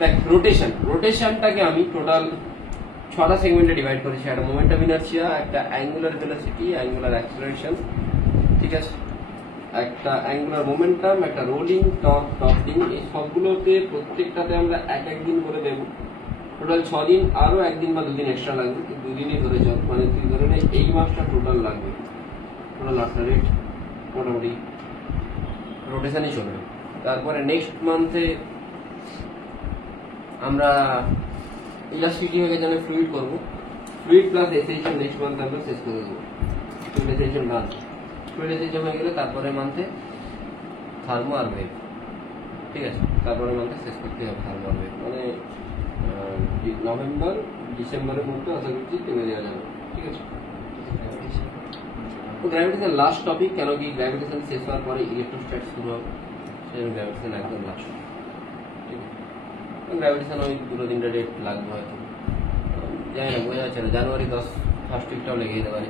দেখ রোটেশনটাকে আমি টোটাল 6টা সেগমেন্টে ডিভাইড করেছি। একটা মোমেন্টাম ইনার্শিয়া, একটা অ্যাঙ্গুলার ভেলোসিটি, অ্যাঙ্গুলার অ্যাক্সিলারেশন, ঠিক আছে, একটা অ্যাঙ্গুলার মোমেন্টাম, একটা রোলিং, টপিং। এই সবগুলোতে প্রত্যেকটাতে আমরা এক দিন করে দেবো। টোটাল 6 দিন, আরো একদিন বা 2 দিন এক্সট্রা লাগবে, 2 দিনই ধরে যাও, মানে তুই ধরে নে এই মাসটা টোটাল লাগবে। টোটাল আপনার রেট মোটামুটি রোটেশনই চলবে। তারপরে নেক্সট মান্থে আমরা ইলাস্টিটি হয়ে গেছে, ফ্লুইড করবো, ফ্লুইড প্লাস এসেশন নেক্সট মান্থে আমরা শেষ করে দেবো। ফ্লুইড এসেশন ডান, ফ্লুইড এসেশন হয়ে গেলে তারপরে মান্থে থার্মো আর ওয়েভ, ঠিক আছে, তারপরে মান্থে শেষ করতে হবে থার্মো আর ওয়েভ, মানে নভেম্বর ডিসেম্বরের মধ্যে আশা করছি টেনে দেওয়া যাবে, ঠিক আছে। তো গ্র্যাভিটেশন লাস্ট টপিক, কেন কি গ্র্যাভিটেশন শেষ হওয়ার পরে ইলেকট্রোস্ট্যাট শুরু হবে, সেই গ্র্যাভিটেশন একদম লাস্ট, ঠিক আছে। গ্র্যাভিটেশন ওই 2-3টা ডেট লাগবে হয়তো, জানি না, বোঝা যাচ্ছে না, জানুয়ারি 10 ফার্স্ট উইকটাও লেগে যেতে পারে।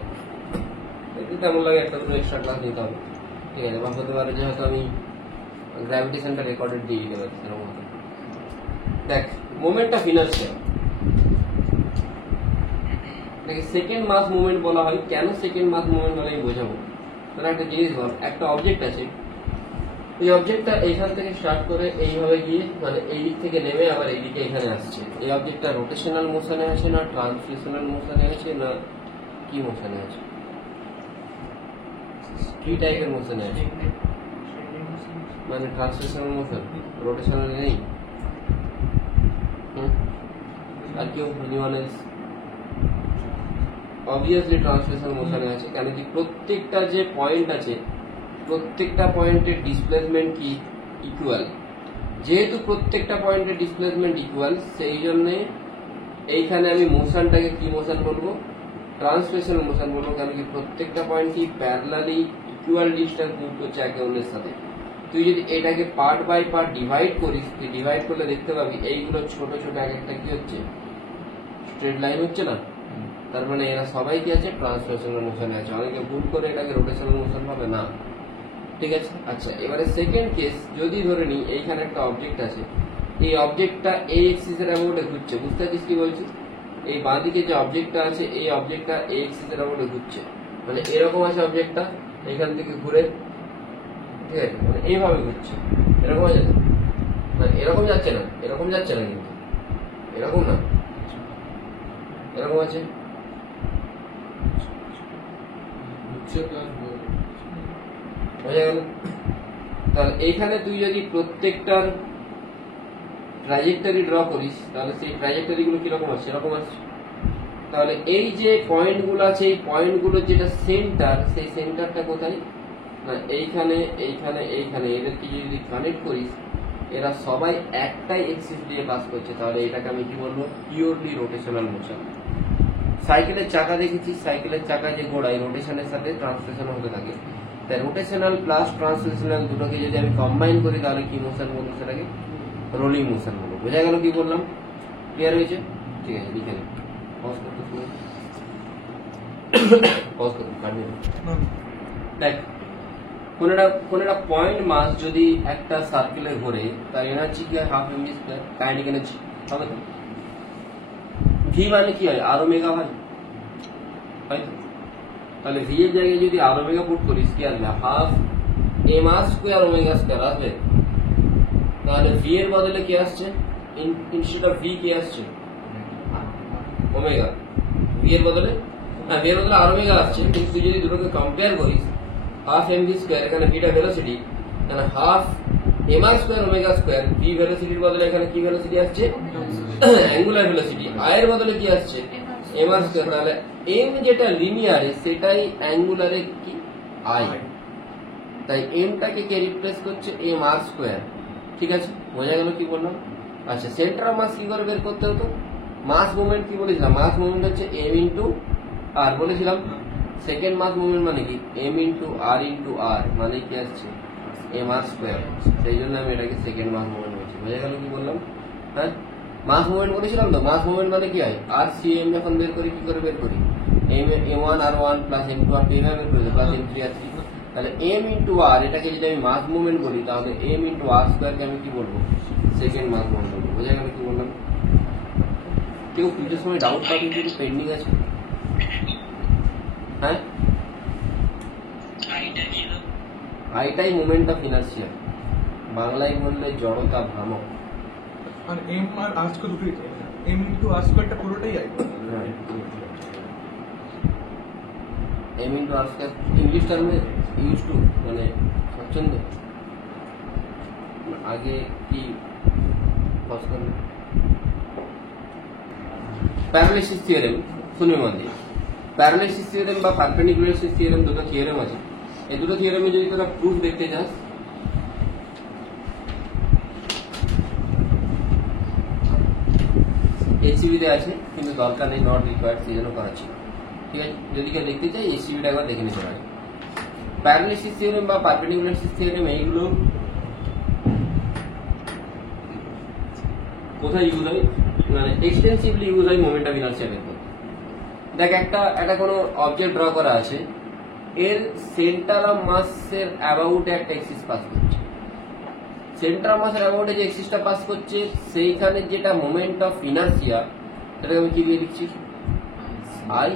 তেমন লাগে একটা দুটো এক্সট্রা ক্লাস নিতে হবে, ঠিক আছে। বা হতে পারে যে হয়তো আমি গ্র্যাভিটেশনটা রেকর্ডেড দিয়ে দিতে পারি, সেরকম হতো। দেখ moment of inertia, second mass movement বলা হয়। কেন সেকেন্ড মাস মুভমেন্ট বলে আমি বোঝাবো। মানে একটা জিনিস বল, একটা অবজেক্ট আছে, এই অবজেক্টটা এইখান থেকে স্টার্ট করে এইভাবে গিয়ে মানে এই দিক থেকে নেমে আবার এইদিকে এখানে আসছে। এই অবজেক্টটা রোটেশনাল মোশনে আছে না ট্রান্সলেশনাল মোশনে আছে না কি মোশনে আছে? কি টাইপের মোশনে আছে? মানে ট্রান্সলেশনাল মোশন, রোটেশনাল নেই। আর কেউ অবভিয়াসলি ট্রান্সলেশনাল মোশনে আছে। কেন কি প্রত্যেকটা যে পয়েন্ট আছে, প্রত্যেকটা পয়েন্টের ডিসপ্লেসমেন্ট কি ইকুয়াল। যেহেতু প্রত্যেকটা পয়েন্টের ডিসপ্লেসমেন্ট ইকুয়াল, সেই জন্য এইখানে আমি মোশনটাকে কি মোশন বলবো? ট্রান্সলেশনাল মোশন বলবো। কেন কি প্রত্যেকটা পয়েন্ট কি প্যারালালি ইকুয়াল ডিস্টেন্স মুভ করছে একে অন্যের সাথে। তুই যদি এটাকে পার্ট বাই পার্ট ডিভাইড করিস, তুই ডিভাইড করলে দেখতে পাবি এইগুলো ছোট ছোট এক একটা কি হচ্ছে, স্ট্রেট লাইন হচ্ছে না। তার মানে এরা সবাই কি আছে, ট্রান্সলেশনাল মোশনে আছে। অনেকে ভুল করে এটাকে রোটেশনাল মোশন ভাবে না, ঠিক আছে। আচ্ছা, এবারে সেকেন্ড কেস, যদি ধরে নিই এইখানে একটা অবজেক্ট আছে, এই অবজেক্টটা এই এক্সিস এর অ্যাবাউটে ঘুরছে। বুঝতে পারছিস কি বলছি? এই বাঁদিকে যে অবজেক্টটা আছে, এই অবজেক্টটা এই এক্সিস এর অ্যাবাউটে ঘুরছে, মানে এরকম আছে অবজেক্টটা, এইখান থেকে ঘুরে, ঠিক আছে, মানে এইভাবে ঘুরছে, এরকম আছে না, এরকম যাচ্ছে না, এরকম যাচ্ছে না, কিন্তু এরকম না, এরকম আছে। বোঝা গেল? তাহলে এইখানে তুই যদি প্রত্যেকটার ট্রাজেক্টরি ড্র করিস, তাহলে সেই ট্রাজেক্টরি গুলো কিরকম আছে, এরকম আছে। তাহলে এই যে পয়েন্ট গুলো আছে, এই পয়েন্ট গুলোর যেটা সেন্টার, সেই সেন্টারটা কোথায় না, এইখানে এইখানে এইখানে। এদেরকে যদি কানেক্ট করিস, এরা সবাই একটাই এক্সিস দিয়ে পাস করছে। তাহলে এটাকে আমি কি বলবো? Purely rotational motion. সাইকেলের চাকা দেখেছিস, সাইকেলের চাকা যে গোড়ায় রোটেশনের সাথে ট্রান্সলেশন হতে থাকে। তাই রোটেশনাল প্লাস ট্রান্সলেশনাল দুটোকে যদি আমি কম্বাইন করি, তাহলে কি মোশন বলবো? সেটাকে রোলিং মোশন বলবো। বোঝা গেল কি বললাম? ক্লিয়ার হয়েছে? ঠিক আছে, লিখে নিন। পজ করতে পজ করুন, কন্টিনিউ। দেখ, কোন একটা পয়েন্ট মাস যদি একটা সার্কেলে ঘোরে, তার এনার্জি কি হয়? Half MV square kinetic energy হবে তো। ভি মানে কি হয়? আর ওমেগা হয়, হয়তো। তাহলে ভি এর জায়গায় যদি আর ওমেগা পুট করিস, কি আসবে? Half M R square omega square আসবে। তাহলে ভি এর বদলে কি আসছে? ইনস্টেড অফ ভি কি আসছে? ওমেগা। ভি এর বদলে আর ওমেগা আসছে। কিন্তু তুই যদি দুটোকে কম্পেয়ার করিস, হাফ এম ভি স্কোয়ার, এখানে ভিটা ভেলোসিটি, তাহলে half M R square omega square. V ভেলোসিটির বদলে এখানে কি ভেলোসিটি আসছে? Angular velocity. আয়ের বদলে কি আসছে? M R square. তাহলে এম যেটা লিনিয়ারে, সেটাই অ্যাঙ্গুলারে কি? আই। তাই এমটাকে কে রিপ্লেস করছে? M R square. ঠিক আছে, বোঝা গেল কি বললাম? আচ্ছা, সেন্টার অফ মাস কি করে বের করতে হতো? মাস মুভমেন্ট কি বলেছিলাম? মাস মুভমেন্ট হচ্ছে এম ইন্টু আর বলেছিলাম। সেকেন্ড মাস মুভমেন্ট মানে কি? এম ইন্টু আর, মানে কি আসছে? M R square. সেই জন্য আমি এটাকে সেকেন্ড মাস মুভমেন্ট বলছি। বোঝা গেল কি বললাম? হ্যাঁ, মাস মুভমেন্ট বলেছিলাম তো। মাস মুভমেন্ট মানে কি হয়? আর সি এম যখন বের করি, কি করে বের করি? এম1 আর1 প্লাস এম2 আর2 এইভাবে বের করি, প্লাস এম3 আর3। তাহলে এম ইন্টু আর, এটাকে যদি আমি মাস মুভমেন্ট বলি, তাহলে এম ইন্টু আর স্কোয়ারকে আমি কি বলবো? সেকেন্ড মাস মন্ডল। বোঝা গেল কি বললাম? কেউ পুজোর সময় ডাউট পাবে কিছু পেন্ডিং আছে? হ্যাঁ, আইটাই মোমেন্ট অফ ইনার্শিয়া, বাংলায় বললে জড়তা ভ্রামক। আর এম আর আর স্কয়ার দুটোই এম ইনটু আর স্কয়ারটা পুরোটাই I. M into R square English টার্মে ইউজ টু, মানে স্বচ্ছন্দে আগে কি প্যারালাইসিস থিওরেম শুনে মন দিয়ে। প্যারালাইসিস থিওরেম বা পারপেন্ডিকুলারিটি থিওরেম দুটো থিওরেম আছে। এই দুটো থিওরেমে যদি তোরা প্রুফ দেখতে চাস, এসিবিতে আছে কিন্তু দরকার নেই, নট রিকোয়ার্ড, সেই জন্য করাচ্ছি না। ঠিক আছে, যদি কেউ দেখতে চাই এসিবিটা একবার দেখে নিতে পারে। প্যারালাইসিস থিওরেম বা পারপেন্ডিকুলারিটি থিওরেম এইগুলো কোথায় ইউজ হয়? মানে এক্সটেন্সিভলি ইউজ হয় মোমেন্ট অফ ইনার্শিয়া বের করতে। দেখ, একটা কোনো অবজেক্ট ড্র করা আছে, এর সেন্টার অফ মাসের অ্যাবাউটে একটা এক্সিস পাস করছে। সেন্টার অফ মাসের অ্যাবাউটে যে এক্সিসটা পাস করছে, সেইখানে যেটা মোমেন্ট অফ ইনার্শিয়া, সেটাকে আমি কি দিয়ে লিখছি? I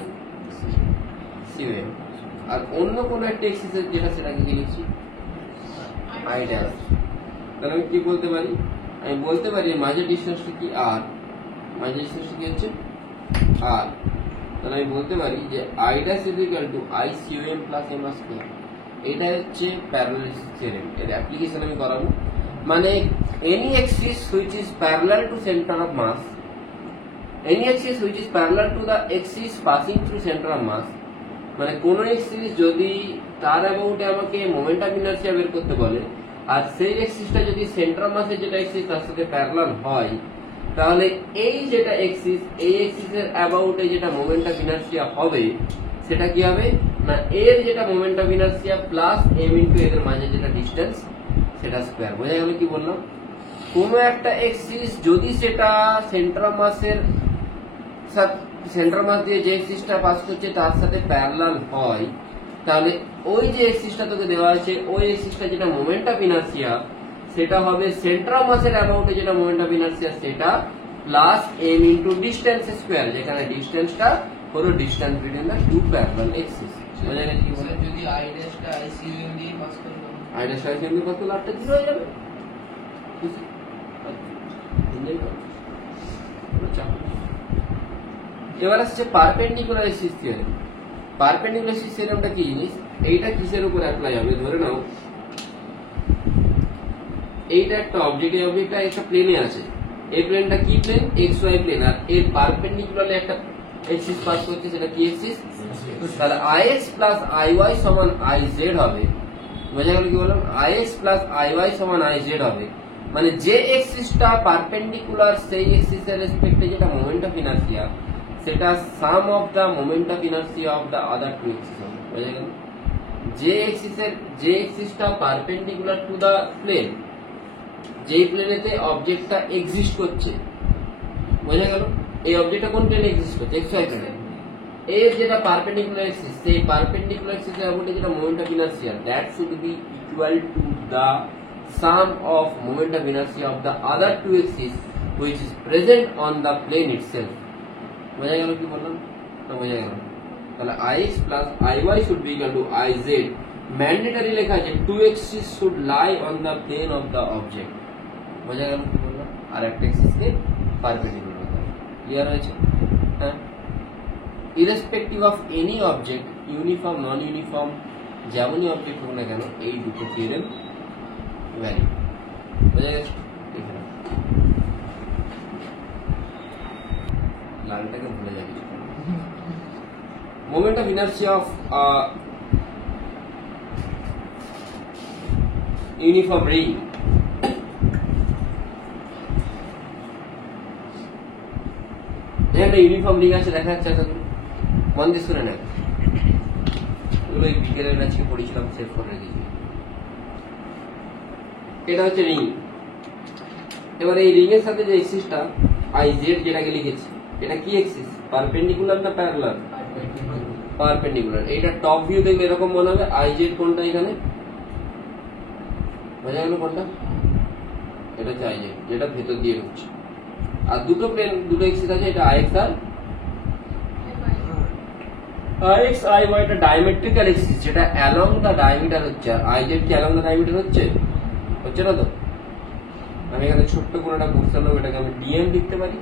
CM. আর অন্য কোনো একটা এক্সিসের যেটা, সেটাকে কি লিখছি? I dash. তাহলে আমি কি বলতে পারি? আমি বলতে পারি মাঝের ডিস্টেন্সটা কি? আর মাঝের ডিস্টেন্সটা কি হচ্ছে? আর। তাহলে আমি বলতে পারি যে I dash is equal to I COM plus M R square. এটা হচ্ছে প্যারালাইসিস থিওরেম। এর অ্যাপ্লিকেশন আমি করাবো। মানে any axis which is parallel to centre of mass, any axis which is parallel to the axis passing through centre of mass, মানে কোন axis যদি তার অ্যাবাউটে আমাকে মোমেন্ট অফ ইনার্শিয়া বের করতে বলে, আর সেই এক্সিসটা যদি সেন্টার অফ মাসের যেটা এক্সিস তার সাথে প্যারালাল হয়, তাহলে এই যেটা এক্সিস, এই এক্সিসের অ্যাবাউটে যেটা মোমেন্ট অফ ইনার্শিয়া হবে, সেটা কি হবে না এর যেটা moment of inertia plus M into এদের মাঝে যেটা ডিস্টেন্স, সেটা স্কয়ার। বোঝা গেল কি বললাম? কোনো একটা এক্সিস যদি সেটা সেন্টার অফ মাসের সেন্টার মাস দিয়ে যে এক্সিসটা পাস করছে তার সাথে প্যারালাল হয়, তাহলে ওই যে এক্সিসটা তোকে দেওয়া আছে, ওই এক্সিসটা যেটা মোমেন্ট অফ ইনার্শিয়া, সেটা হবে সেন্টার অফ মাসের অ্যাবাউটে যেটা মোমেন্ট অফ ইনার্শিয়া, সেটা plus M into distance square, যেখানে ডিস্টেন্সটা হলো distance between the two parallel axis. বোঝা গেল কি বলে? যদি আই ড্যাশটা আই সিএম দিয়ে পাস করব, আই ড্যাশ আই সিএম দিয়ে কত লাটটা জিরো হয়ে যাবে। এবার আসছে পারপেন্ডিকুলারিটি থিওরেম। পারপেন্ডিকুলারিটি থিওরেমটা কি জিনিস? এইটা কিসের উপর অ্যাপ্লাই হবে? ধরে নাও এইটা একটা অবজেক্ট, এই অবজেক্টটা একটা প্লেনে আছে। এই প্লেনটা কি প্লেন? X Y plane. আর এর পারপেন্ডিকুলারলি একটা এক্সিস পাস করছে, সেটা কি এক্সিস? তাহলে আইএক্স প্লাস আইওয়াই সমান আইজেড হবে। বোঝা গেল কি বললাম? আইএক্স প্লাস আইওয়াই সমান আইজেড হবে। মানে যে এক্সিসটা পারপেন্ডিকুলার, সেই এক্সিসের রেসপেক্টে যেটা মোমেন্ট অফ ইনার্শিয়া, সেটা sum of the moment of inertia of the other two axis হবে। বোঝা গেল? যে এক্সিসটা পারপেন্ডিকুলার টু দ্য প্লেন, যেই প্লেনেতে অবজেক্টটা এক্সিস্ট করছে, বোঝা গেল? এই অবজেক্টটা কোন প্লেনে এক্সিস্ট করছে? এক্স ওয়াই প্লেনে। এর যেটা পারপেন্ডিকুলার এক্সিস, সেই পারপেন্ডিকুলার এক্সিসের অ্যাবাউটে যেটা moment of inertia, that should be equal to the sum of moment of inertia of the other two axes which is present on the plane itself. বোঝা গেল কি বললাম? না বোঝা গেল? তাহলে ix plus iy should be equal to iz. Mandatory লেখা আছে two axes should lie on the plane of the object. বোঝা গেল কি বললাম? আর একটা axis কে পারপেন্ডিকুলার হবে। ক্লিয়ার হয়েছে? হ্যাঁ। irrespective of any object, uniform non uniform যেমনই অবজেক্ট হোক না কেন, এই দুটো থিওরেম ভ্যালিড। বোঝা গেছে? লালটাকে ভুলে যাবি। Moment of inertia of uniform ring. একটা ইউনিফর্ম রিং আছে, দেখা যাচ্ছে এতগুলো, মন দিয়ে শুনে নেয়। এগুলো এই বিকেলের আজকে পড়েছিলাম, সেভ করে রেখেছি। এটা হচ্ছে রিং। এবার এই রিং এর সাথে যে এক্সিসটা আই জেড যেটাকে লিখেছি, এটা কি এক্সিস? পারপেন্ডিকুলার না প্যারালাল? পারপেন্ডিকুলার। এটা টপ ভিউ দেখলে এরকম মনে হবে। আই জেড কোনটা? এখানে বোঝা গেল কোনটা? এটা হচ্ছে আই জেড, যেটা ভেতর দিয়ে ঢুকছে। আর দুটো প্লেন, দুটো এক্সিস আছে, এটা আইএক্স আর আইএক্স আই ওয়াই, এটা ডায়ামেট্রিক্যাল এক্সিস, যেটা অ্যালং দা ডায়ামিটার হচ্ছে। আর আই জেড কি অ্যালং দা ডায়ামিটার হচ্ছে? হচ্ছে না তো। আমি এখানে ছোট্ট করে একটা পোর্শন নেব, এটাকে আমি ডিএম লিখতে পারি,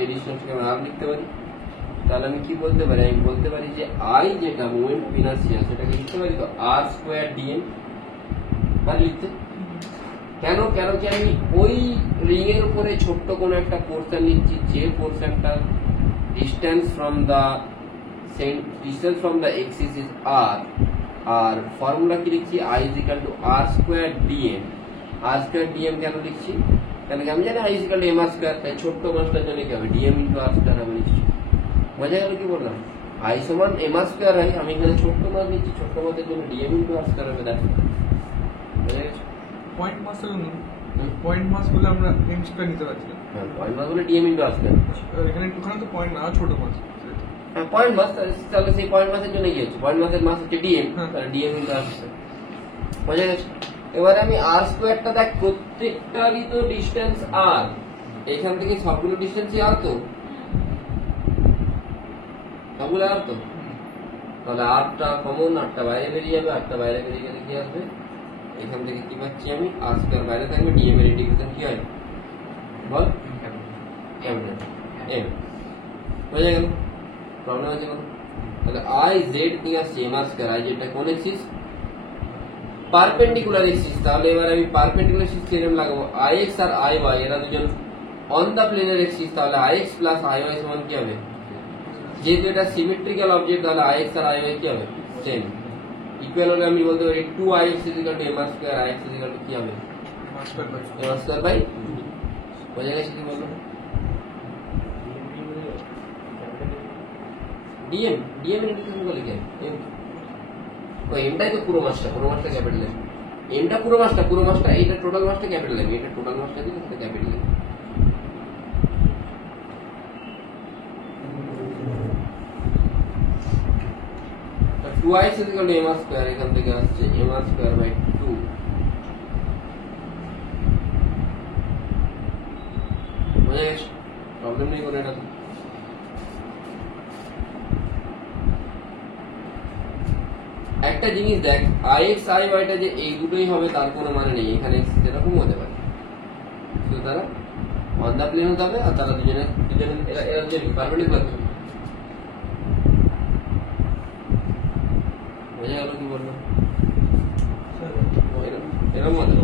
এই ডিস্টেন্সটাকে আমি আর লিখতে পারি। তাহলে আমি কি বলতে পারি? আমি বলতে পারি যে আই যেটা মোমেন্ট অফ ইনার্সিয়া, সেটাকে লিখতে পারি তো আর স্কোয়ার ডিএম। পারি লিখতে? কেন? কেন কি আমি ওই রিং এর উপরে ছোট্ট কোনো একটা পোর্শন নিচ্ছি, যে পোর্শনটা distance from the axis is R, আর ফর্মুলা কি লিখছি? I is equal to R square DM. R square DM কেন লিখছি? কেন কি আমি জানি I is equal to M R square, তাই ছোট্ট মাসটার জন্য কি হবে? ডিএম ইন্টু আর স্কোয়ার হবে নিশ্চয়ই। বোঝা গেল কি বললাম? আই সমান এম আর স্কোয়ার হয়, আমি এখানে ছোট্ট মাস নিচ্ছি, ছোট্ট মাসের জন্য ডিএম ইন্টু আর স্কোয়ার হবে। দেখো বোঝা গেছে? পয়েন্ট মাস পয়েন্ট মাস বলে আমরা এম স্কয়ার নিতে পারছি না। হ্যাঁ, পয়েন্ট মাস বলে ডিএম ইন্টু আর স্কোয়ার। এখানে ওখানে তো পয়েন্ট না, ছোট মাস। হ্যাঁ, পয়েন্ট মাস, তাহলে সেই পয়েন্ট মাসের জন্য কি হচ্ছে? পয়েন্ট মাসের মাস হচ্ছে ডিএম, তাহলে ডিএম ইন্টু আর স্কোয়ার। বোঝা গেছে? এবারে আমি আর স্কোয়ারটা দেখ, প্রত্যেকটারই তো ডিস্টেন্স আর, এখান থেকে সবগুলো ডিস্টেন্সই আর, তো সবগুলো আর তো, তাহলে আটটা কমন, আটটা বাইরে বেরিয়ে যাবে, আটটা বাইরে বেরিয়ে গেলে কি আসবে? এখান থেকে কি পাচ্ছি আমি? আর স্কোয়ার বাইরে থাকবে, ডিএম এর ইন্টিগ্রেশন কি হয় বল? এম। বোঝা গেল? প্রবলেম আছে কোনো? তাহলে আই জেড নিয়ে আসছি এম আর স্কোয়ার। আই জেডটা কোন এক্সিস? Perpendicular axis. তাহলে এবার আমি পারপেন্ডিকুলার এক্সিস থিওরেম লাগাবো। আই এক্স আর আই ওয়াই এরা দুজন অন দা প্লেনের এক্সিস, তাহলে I X plus I Y সমান কি হবে? যেহেতু এটা সিমেট্রিক্যাল অবজেক্ট, তাহলে আই এক্স আর আই ওয়াই কি হবে? সেম। ইকুয়াল হলে আমি বলতে পারি 2ix = m r square, ix = কি হবে? m r square by 2। বোঝা গেছে কি বলবো? ডিএম এর ইন্টিগ্রেশন বলে কি? এম ও এমটাই তো পুরো মাসটা ক্যাপিটাল এম। এমটা পুরো মাসটা, এইটা টোটাল মাসটা ক্যাপিটাল এম, এটা টোটাল মাসটা দিলে সেটা ক্যাপিটাল এম। তো 2ix = m r স্কয়ার, এখান থেকে আসছে m r স্কয়ার বাই 2। বোঝা গেছে? প্রবলেম নেই কোনো, এটা একটা জিনিস দেখ, ix iy টা যে এই দুটোই হবে তার কোনো মানে নেই, এখানে এরকম হতে পারে। তো তারা অন দা প্লেন হতে হবে, আর তারা দুজনে এরা যে পারপেন্ডিকুলার। বোঝা গেল কি বললাম? এরকম হবে।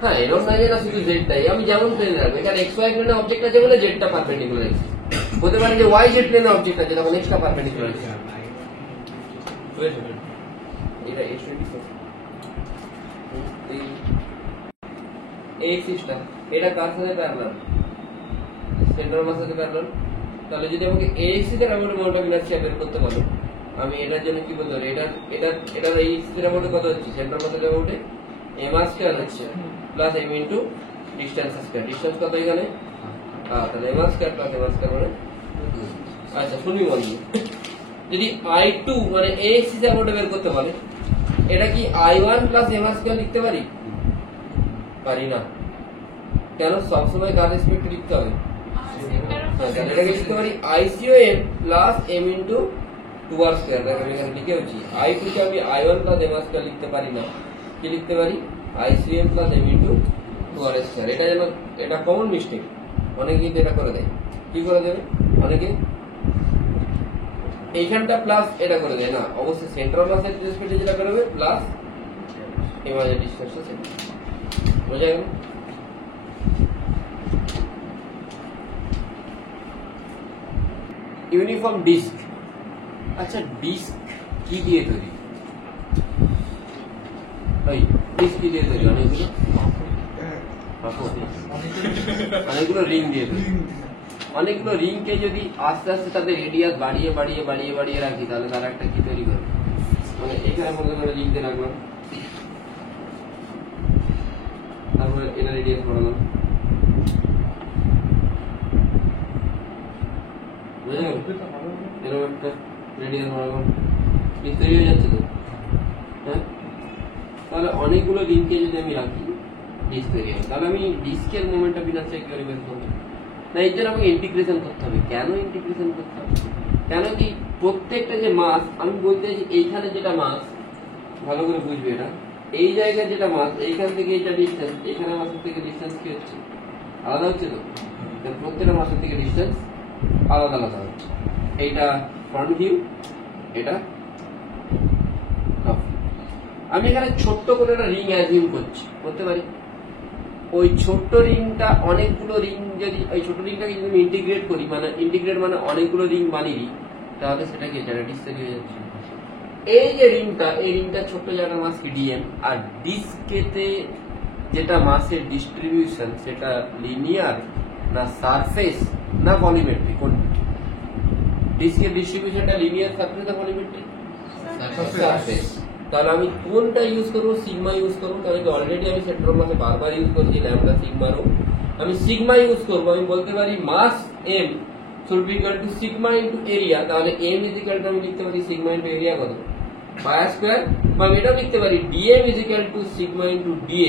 হ্যাঁ, এরকম না যে না শুধু জেডটাই, আমি যেমন প্লেনে রাখবো, এখানে এক্স ওয়াই প্লেনে অবজেক্ট আছে বলে জেডটা পারপেন্ডিকুলার আছে। হতে পারে যে ওয়াই জেড প্লেনে অবজেক্ট আছে, তখন এক্সটা পারপেন্ডিকুলার আছে। এটা এই এক্সিসটা এটা কার সাথে প্যারালাল? সেন্টার মাসের সাথে প্যারালাল। তাহলে যদি আমাকে এই এক্সিসের অ্যাবাউট মোমেন্ট অফ ইনারশিয়া বের করতে বলো, আমি এটার জন্য কি বলতে পারি? এটা এই এক্সিসের অ্যাবাউট কত হচ্ছে? সেন্টার মাসের অ্যাবাউটে m r স্কয়ার হচ্ছে plus m into distance square. Distance কত এখানে? তাহলে m r square plus m r square মানে। আচ্ছা শুনি বন্ধু, যদি I2 মানে এই এক্সিস এর অ্যাবাউটে বের করতে বলে, এটা কি I1 plus m r square লিখতে পারি? পারি না। কেন? সবসময় কার রেসপেক্টে লিখতে হবে? এটাকে লিখতে পারি ICOM plus m into 2r square. দেখো আমি এখানে লিখে হচ্ছি I2 কে আমি I1 plus m r square লিখতে পারি না, কি লিখতে পারি? ICM plus m into 2r square. এটা যেন এটা কমন মিস্টেক, অনেকে কিন্তু এটা করে দেয়। কি করে দেবে অনেকে? এইখানটা প্লাস এটা করে দেয় না, অবশ্যই সেন্ট্রাল মাসের রেসপেক্টে যেটা করবে প্লাস ইমাজের ডিসটেন্স আছে। বোঝা গেল? Uniform disk. আচ্ছা ডিস্ক কি দিয়ে তৈরি? ডিস্ক কি দিয়ে তৈরি? অনেকগুলো রিং দিয়ে তৈরি। অনেকগুলো রিংকে যদি আস্তে আস্তে তাদের রেডিয়াস বাড়িয়ে বাড়িয়ে বাড়িয়ে বাড়িয়ে রাখি, তাহলে তারা একটা কি তৈরি করবে? মানে এখানে মনে করে রিং দিয়ে রাখলাম, তারপরে এটা রেডিয়াস বাড়ালাম, বুঝা গেল? এরকম একটা রেডিয়াস বাড়ালাম, তৈরি হয়ে যাচ্ছে তো। হ্যাঁ, তাহলে অনেকগুলো রিংকে যদি আমি রাখি ডিস্ক তৈরি হবে, তাহলে আমি ডিস্কের মোমেন্ট অফ ইনার্সিয়া কিভাবে বের করবো? না, এর জন্য আমাকে ইন্টিগ্রেশন করতে হবে। কেন ইন্টিগ্রেশন করতে হবে? কেন কি প্রত্যেকটা যে মাস, আমি বলতে চাইছি এইখানে যেটা মাস, ভালো করে বুঝবে এটা, এই জায়গায় যেটা মাস, এইখান থেকে এইটা ডিস্টেন্স, এইখানে মাসের থেকে ডিস্টেন্স কি হচ্ছে? আলাদা হচ্ছে তো। প্রত্যেকটা মাসের থেকে ডিস্টেন্স আলাদা আলাদা হচ্ছে। এইটা ফ্রন্ট ভিউ, এটা টপ। আমি এখানে ছোট্ট করে একটা রিং অ্যাজিউম করতে পারি। ওই ছোট্ট রিংটা অনেকগুলো রিং, যদি ওই ছোট রিংটাকে যদি আমি ইন্টিগ্রেট করি, মানে ইন্টিগ্রেট মানে অনেকগুলো রিং বানিয়ে দিই, তাহলে সেটা কি ডিস্ক তৈরি হয়ে যাচ্ছে। এই যে রিংটা, এই রিংটা ছোট্ট জায়গার মাস কি ডিএম, আর ডিস্কেতে যেটা মাসের ডিস্ট্রিবিউশন সেটা লিনিয়ার না সারফেস না ভলিউমেট্রিক? কোনটা? ডিস্কের ডিস্ট্রিবিউশনটা লিনিয়ার, সারফেস না ভলিউমেট্রিক? সারফেস। তাহলে আমি কোনটা ইউজ করবো? সিগমা ইউজ করবো। তাহলে অলরেডি আমি সেন্টার অফ মাসে বারবার ইউজ করছি ল্যামডা সিগমা রো। আমি সিগমা ইউজ করবো। আমি বলতে পারি মাস M should be equal to sigma into area, তাহলে m is equal to আমি লিখতে পারি sigma into area কত? Pi square. বা আমি এটাও লিখতে পারি dm is equal to sigma into da।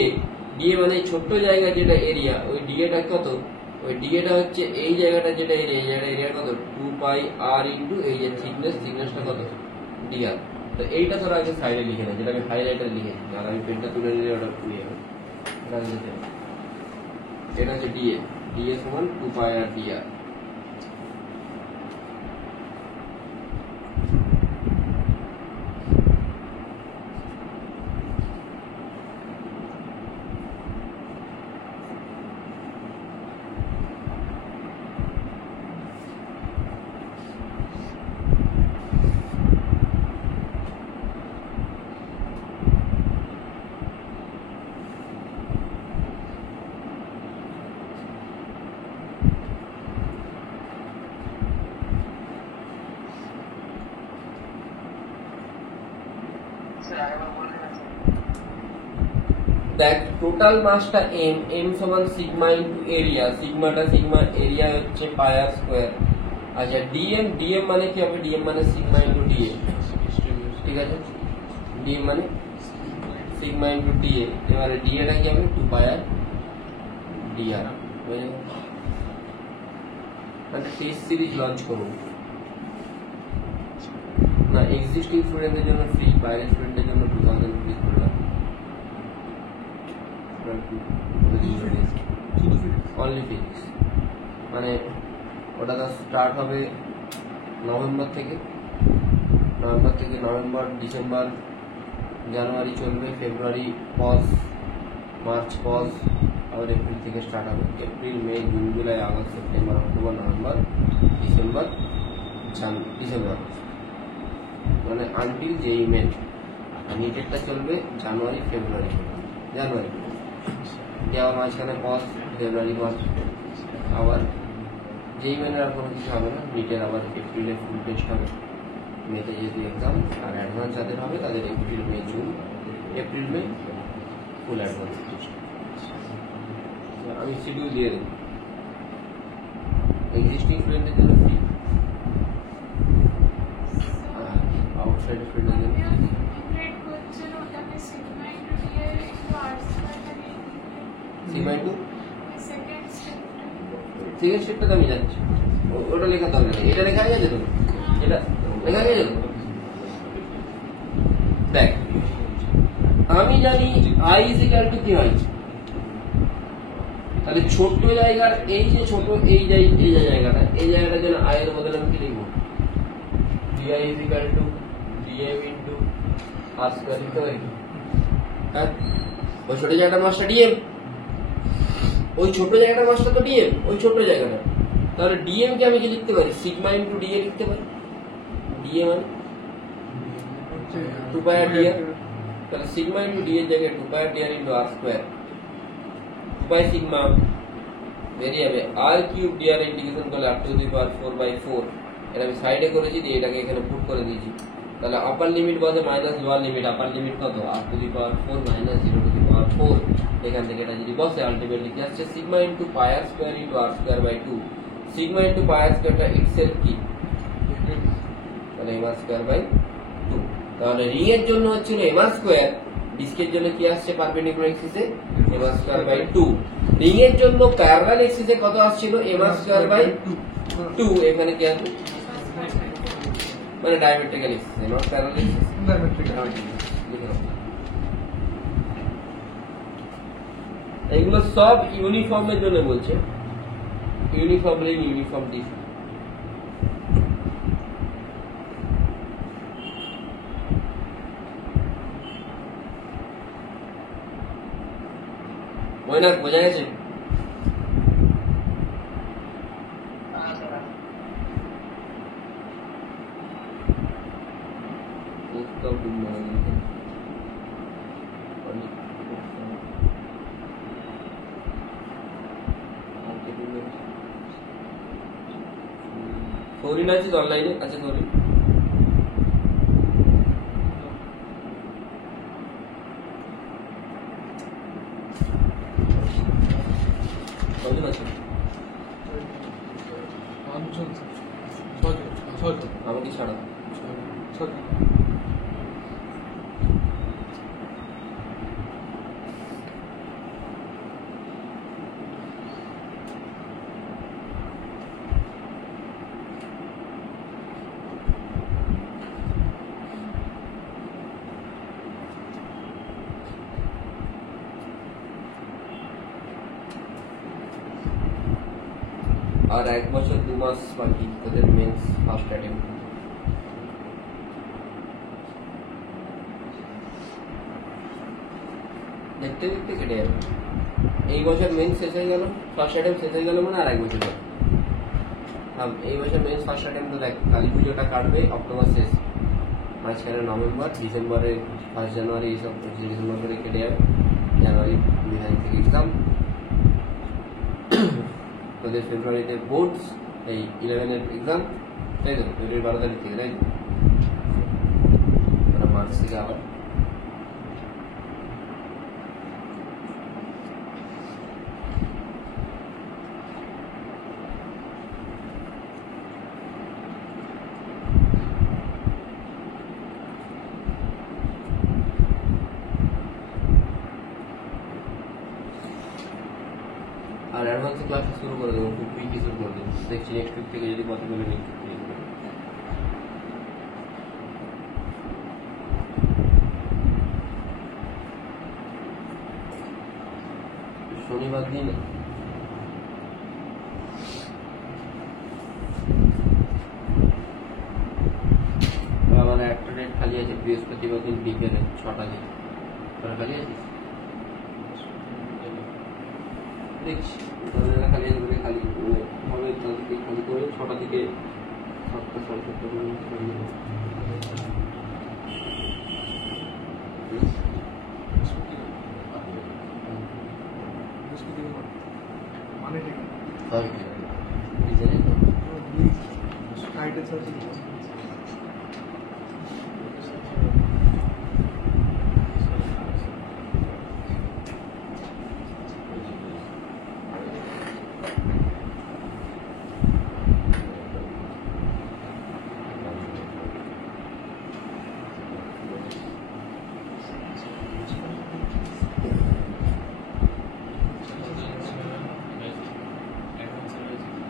da মানে ছোট্ট জায়গা যেটা এরিয়া, ওই da টা কত? ওই da টা হচ্ছে এই জায়গাটা যেটা এরিয়া, এই জায়গাটা এরিয়া কত? 2 পাই r into এই যে থিকনেসটা কত? dr। তো এইটা ধরো আগে সাইডে লিখে নাও, যেটা আমি হাইলাইটারে লিখেছি, আর আমি পেনটা তুলে নিলে ওটা নিয়ে যাবে। এটা হচ্ছে da, da সমান 2 পাই r dr। দেখ টোটাল মাসটা m, m সমান সিগমা ইনটু এরিয়া, সিগমাটা সিগমা, এরিয়া হচ্ছে পাই আর স্কয়ার। আচ্ছা dm, dm মানে কি হবে? dm মানে সিগমা ইনটু da, ঠিক আছে? dm মানে সিগমা ইনটু da। এবারে da টা কি হবে? 2 পাই আর dr। মানে টেস্ট সিরিজ লঞ্চ করুন না, এক্সিস্টিং স্টুডেন্টদের জন্য ফ্রি, বাইরের স্টুডেন্টদের জন্য 2000 রুপিস করে রাখুন। অনলি ফিজিক্স, মানে ওটা তো স্টার্ট হবে নভেম্বর থেকে, নভেম্বর, ডিসেম্বর, জানুয়ারি চলবে, ফেব্রুয়ারি পজ, মার্চ পজ, আবার এপ্রিল থেকে স্টার্ট হবে। এপ্রিল, মে, জুন, জুলাই, আগস্ট, সেপ্টেম্বর, অক্টোবর, নভেম্বর, ডিসেম্বর, মানে আনটিল যেই মেন। নিটেরটা চলবে জানুয়ারি ফেব্রুয়ারি, আবার মাঝখানে পজ, ফেব্রুয়ারি পজ, আবার যেই মেনের আর কোনো কিছু হবে না। নিটের আবার এপ্রিলে ফুল টেস্ট হবে, মেতে যেহেতু এক্সাম, আর অ্যাডভান্স যাদের হবে তাদের এপ্রিল, মে, জুন, এপ্রিল, মে ফুল অ্যাডভান্স টেস্ট। আমি শিডিউল দিয়ে দেবো। এক্সিস্টিং স্টুডেন্টদের জন্য ফ্রি, আউটসাইড স্টুডেন্টদের জন্য সিগমা ইনটু সেকেন্ড স্টেপটা তো আমি যাচ্ছি, ওটা লেখা দরকার নেই। এটা লেখা গেছে তো, এটা লেখা গেছে তো। দেখ আমি জানি আই ইজ ইকুয়াল টু কি হয়, তাহলে ছোট্ট জায়গার এই যে ছোট এই জায়গাটা, এই জায়গাটার জন্য আই এর বদলে আমি কি লিখবো? DI is equal to DM into R square লিখতে পারি। হ্যাঁ, ওই ছোট জায়গাটার মাসটা ডিএম, ওই ছোট জায়গাটার মাসটা তো ডিএম, ওই ছোট জায়গাটা। তাহলে ডিএম কে আমি কি লিখতে পারি? সিগমা ইনটু ডিএ লিখতে পারি। ডিএ মানে 2 পাই আর ডিআর, তাহলে সিগমা ইনটু ডিএ এর জায়গায় 2 পাই আর ডিআর ইনটু আর স্কয়ার, 2 পাই সিগমা বেরিয়ে যাবে আর কিউব ডিআর ইন্টিগ্রেশন করলে r টু দি পাওয়ার 4/4। এটা আমি সাইডে করেছি, দিয়ে এটাকে এখানে পুট করে দিয়েছি। তাহলে আপার লিমিট বসে minus lower limit, upper limit কত? r to the power 4 minus 0 to the power 4। এখান থেকে এটা যদি বসে আলটিমেটলি কি আসছে? Sigma into pi R square into R square by 2। Sigma into pi r স্কয়ারটা ইটসেলফ কি? তাহলে m r স্কয়ার বাই 2। তাহলে রিং এর জন্য হচ্ছিল m r স্কয়ার ডিস্কের জন্য কি আসছে পারপেন্ডিকুলার এক্সিসে m² বাই 2, রিং এর জন্য প্যারালাল এক্সিসে কত আসছিল m² বাই 2, এখানে কি আসবে মানে diametrical axis m parallel axis লিখে রাখো। এগুলো সব ইউনিফর্মের জন্য বলছে, ইউনিফর্ম রিং, ইউনিফর্ম ডিস্ক। ময়নাক বোঝা গেছে? সৌরিন আছে অনলাইনে? আচ্ছা সৌরিন কজন আছে? আমাকে ছাড়া আর 1 বছর 2 মাস বাকি তোদের মেন্স ফার্স্ট অ্যাটেম্প্ট। দেখতে দেখতে কেটে যাবে। এই বছর মেন্স শেষ হয়ে গেল, ফার্স্ট অ্যাটেম্প্ট শেষ হয়ে গেল মানে আর 1 বছর বাকি। এই বছর মেন্স ফার্স্ট অ্যাটেম্প্ট দেখ, কালী পুজোটা কাটবে অক্টোবর শেষ, মাঝখানে নভেম্বর, ডিসেম্বরে 1 জানুয়ারি, এইসব 25 ডিসেম্বর করে কেটে যাবে। জানুয়ারি 2 তারিখ থেকে এক্সাম, তোদের ফেব্রুয়ারিতে বোর্ডস, এই 11-এর এক্সাম, তাই তো? ফেব্রুয়ারি 12 তারিখ থেকে, তাই তো? মার্চ থেকে আবার আর অ্যাডভান্স ক্লাস শুরু করে দেবো, খুব কুইকলি শুরু করে দেবো। দেখছি নেক্সট উইক থেকে যদি পসিবল হয় নেক্সট উইক থেকে। শনিবার দিন আমার একটা ডেট খালি আছে, বৃহস্পতিবার দিন বিকেলে 6টা থেকে। তোরা খালি আছিস? দেখছি খালি আসবে, খালি হবে তাদেরকে খালি করে 6টা থেকে 7টা 7:30 পর্যন্ত। মানে ঠিক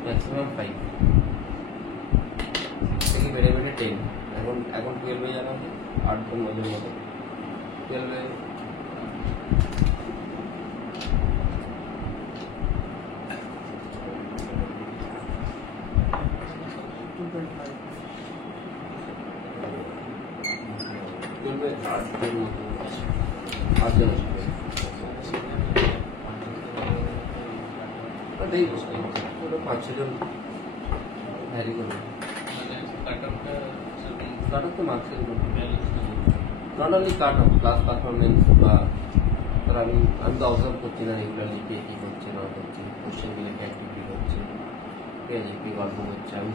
ম্যাক্সিমাম 5 থেকে বেড়ে বেড়ে 10, এখন 12-এ যারা 8-9 মতো 12-এ আটজন আসবে। ওটা 5-6 জন ভ্যারি করবে। কাট অফ তো মার্কসের উপর, not only cut off, class performance বা আমি তো অবজার্ভ করছি না রেগুলারলি কে কী করছে না করছে, কোশ্চেনগুলো কে অ্যাক্টিভিটি করছে, ঠিক আছে, কে গল্প করছে, আমি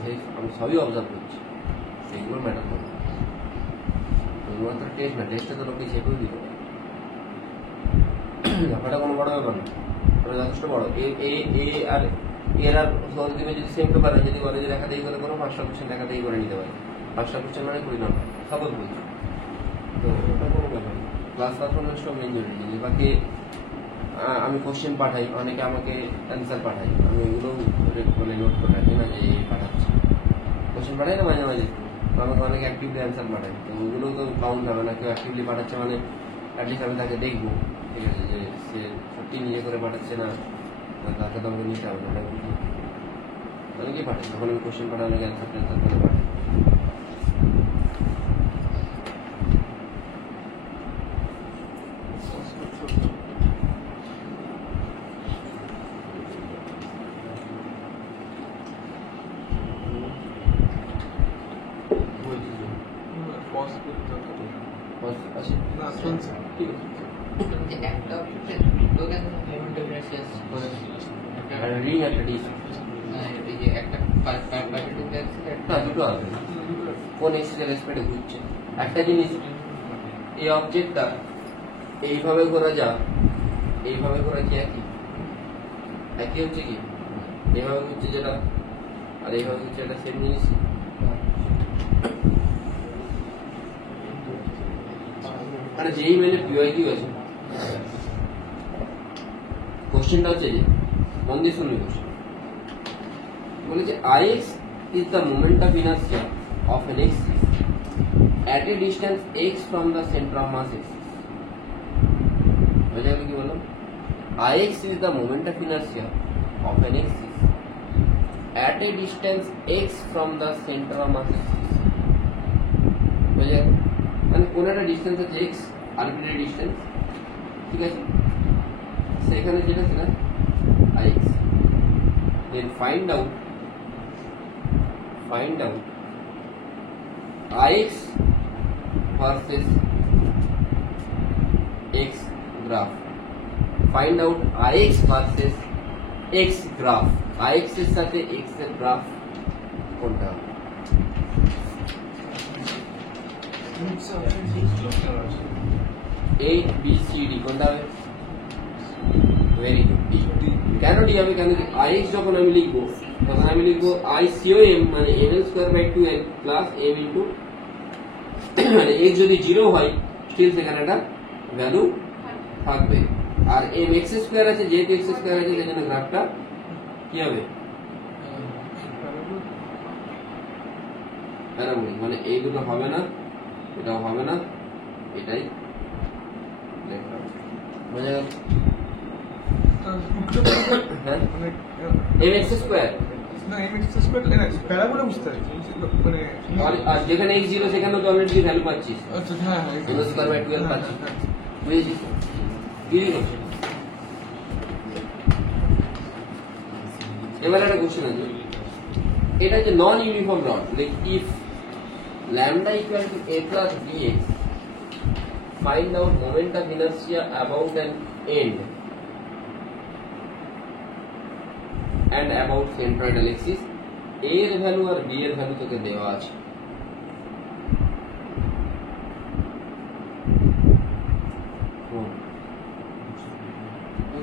সবই অবজার্ভ করছি, সেগুলো ম্যাটার করবে। শুধুমাত্র টেস্ট না, টেস্টে তো লোকে চেপেও দিতে পারে, ব্যাপারটা কোনো বড় ব্যাপার না, ওটা যথেষ্ট বড়। আর এর আর সহজে যদি সেম পেপার যদি বলে যে দেখাতেই করে কোনো 5টা কোশ্চেন দেখাতেই করে নিতে পারে, 5টা কোশ্চেন মানে 20 নম্বর, সাপোজ বলছি, তো ওটা কোনো ব্যাপার না। ক্লাস পারফরমেন্সটাও মেন জরুরি জিনিস। বাকি আমি কোশ্চেন পাঠাই, অনেকে আমাকে অ্যান্সার পাঠাই, আমি ওগুলো মানে নোট করে রাখি না যে পাঠাচ্ছি। কোশ্চেন পাঠাই না মাঝে মাঝে, আমাকে অনেকে অ্যাক্টিভলি অ্যান্সার পাঠায়, তো ওগুলো তো কাউন্ট হবে না। কেউ অ্যাক্টিভলি পাঠাচ্ছে মানে অ্যাটলিস্ট আমি তাকে দেখবো, ঠিক আছে, যে সে সত্যি নিজে করে পাঠাচ্ছে না, তাকে তো আমাকে নিতে হবে না। অনেকেই পাঠায়, তখন আমি কোশ্চেন পাঠাই, অনেকে অ্যান্সার করে পাঠাই। আছে না চলছে। ঠিক আছে, যে একটা অবজেক্টের দুটো কেন এমন ডিফারেন্স আছে? আর রিং একটা ডি, এই যে একটা পার্টিকুলার না দুটো আছে, কোন এক্সিসের রেসপেক্টে ঘুরছে। একটা জিনিস, এই অবজেক্টটা এইভাবে ঘোরা যা, এইভাবে ঘোরা কি একই? একই হচ্ছে কি? এইভাবে ঘুরছে যেটা আর এইভাবে ঘুরছে এটা সেম জিনিস। মানে যেই মেনে পিওয়াই কি আছে, কোশ্চেনটা হচ্ছে যে মন দিয়ে শুনবি কোশ্চেন বলেছে Ix is the moment of inertia of an axis at a distance x from the center of mass axis. বুঝা গেল কি বললাম? Ix is the moment of inertia of an axis at a distance x from the center of mass axis. বুঝা গেল? মানে কোন একটা distance আছে x, আরবিট্রারি ডিস্টেন্স, ঠিক আছে, সেখানে যেটা ছিল Ix, then find out Ix versus x graph. Find out Ix versus x graph. Ix এর সাথে x এর গ্রাফ কোনটা হবে? ABCD কোনটা হবে? Very good, D. কেন ডি হবে? কেন Ix যখন আমি লিখবো তখন আমি লিখবো ICOM মানে ml²/2l প্লাস m ইন্টু, মানে x যদি 0 হয় স্টিল সেখানে একটা ভ্যালু থাকবে, আর m x² আছে, যেহেতু x² আছে সেজন্য গ্রাফটা কি হবে? প্যারাবোলিক। মানে এই দুটো হবে না, এটাও হবে না, এটাই দেখলাম। বোঝা গেল? হ্যাঁ, mx²। না mx স্কয়ার না প্যারাবোলা বুঝতে পারছি মানে আর যেখানে x0 সেখানে তো অলরেডি ভ্যালু পাচ্ছিস, আচ্ছা হ্যাঁ হ্যাঁ ml²/2l পাচ্ছিস, বুঝেছিস? কি করছিস? এবার একটা কোশ্চেন আছে, এটা যে non uniform rod, like if lambda equal to a plus bx, find out moment of inertia about an end and about centroidal axis. a এর ভ্যালু আর b এর ভ্যালু তোকে দেওয়া আছে।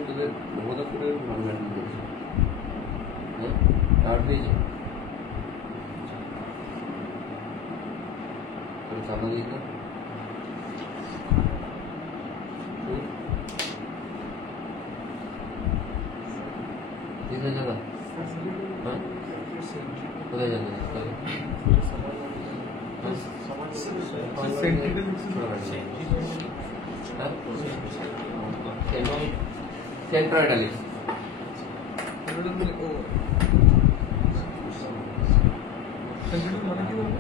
তোদের মহদাপুরের মামলা দিয়েছে, হ্যাঁ কার্ড দিয়েছে, চাঁদা দিস না, চাঁদা, হ্যাঁ কোথায় যাবে? সেন্ট্রয়েডাল এক্সিস। মানে কি বলবো?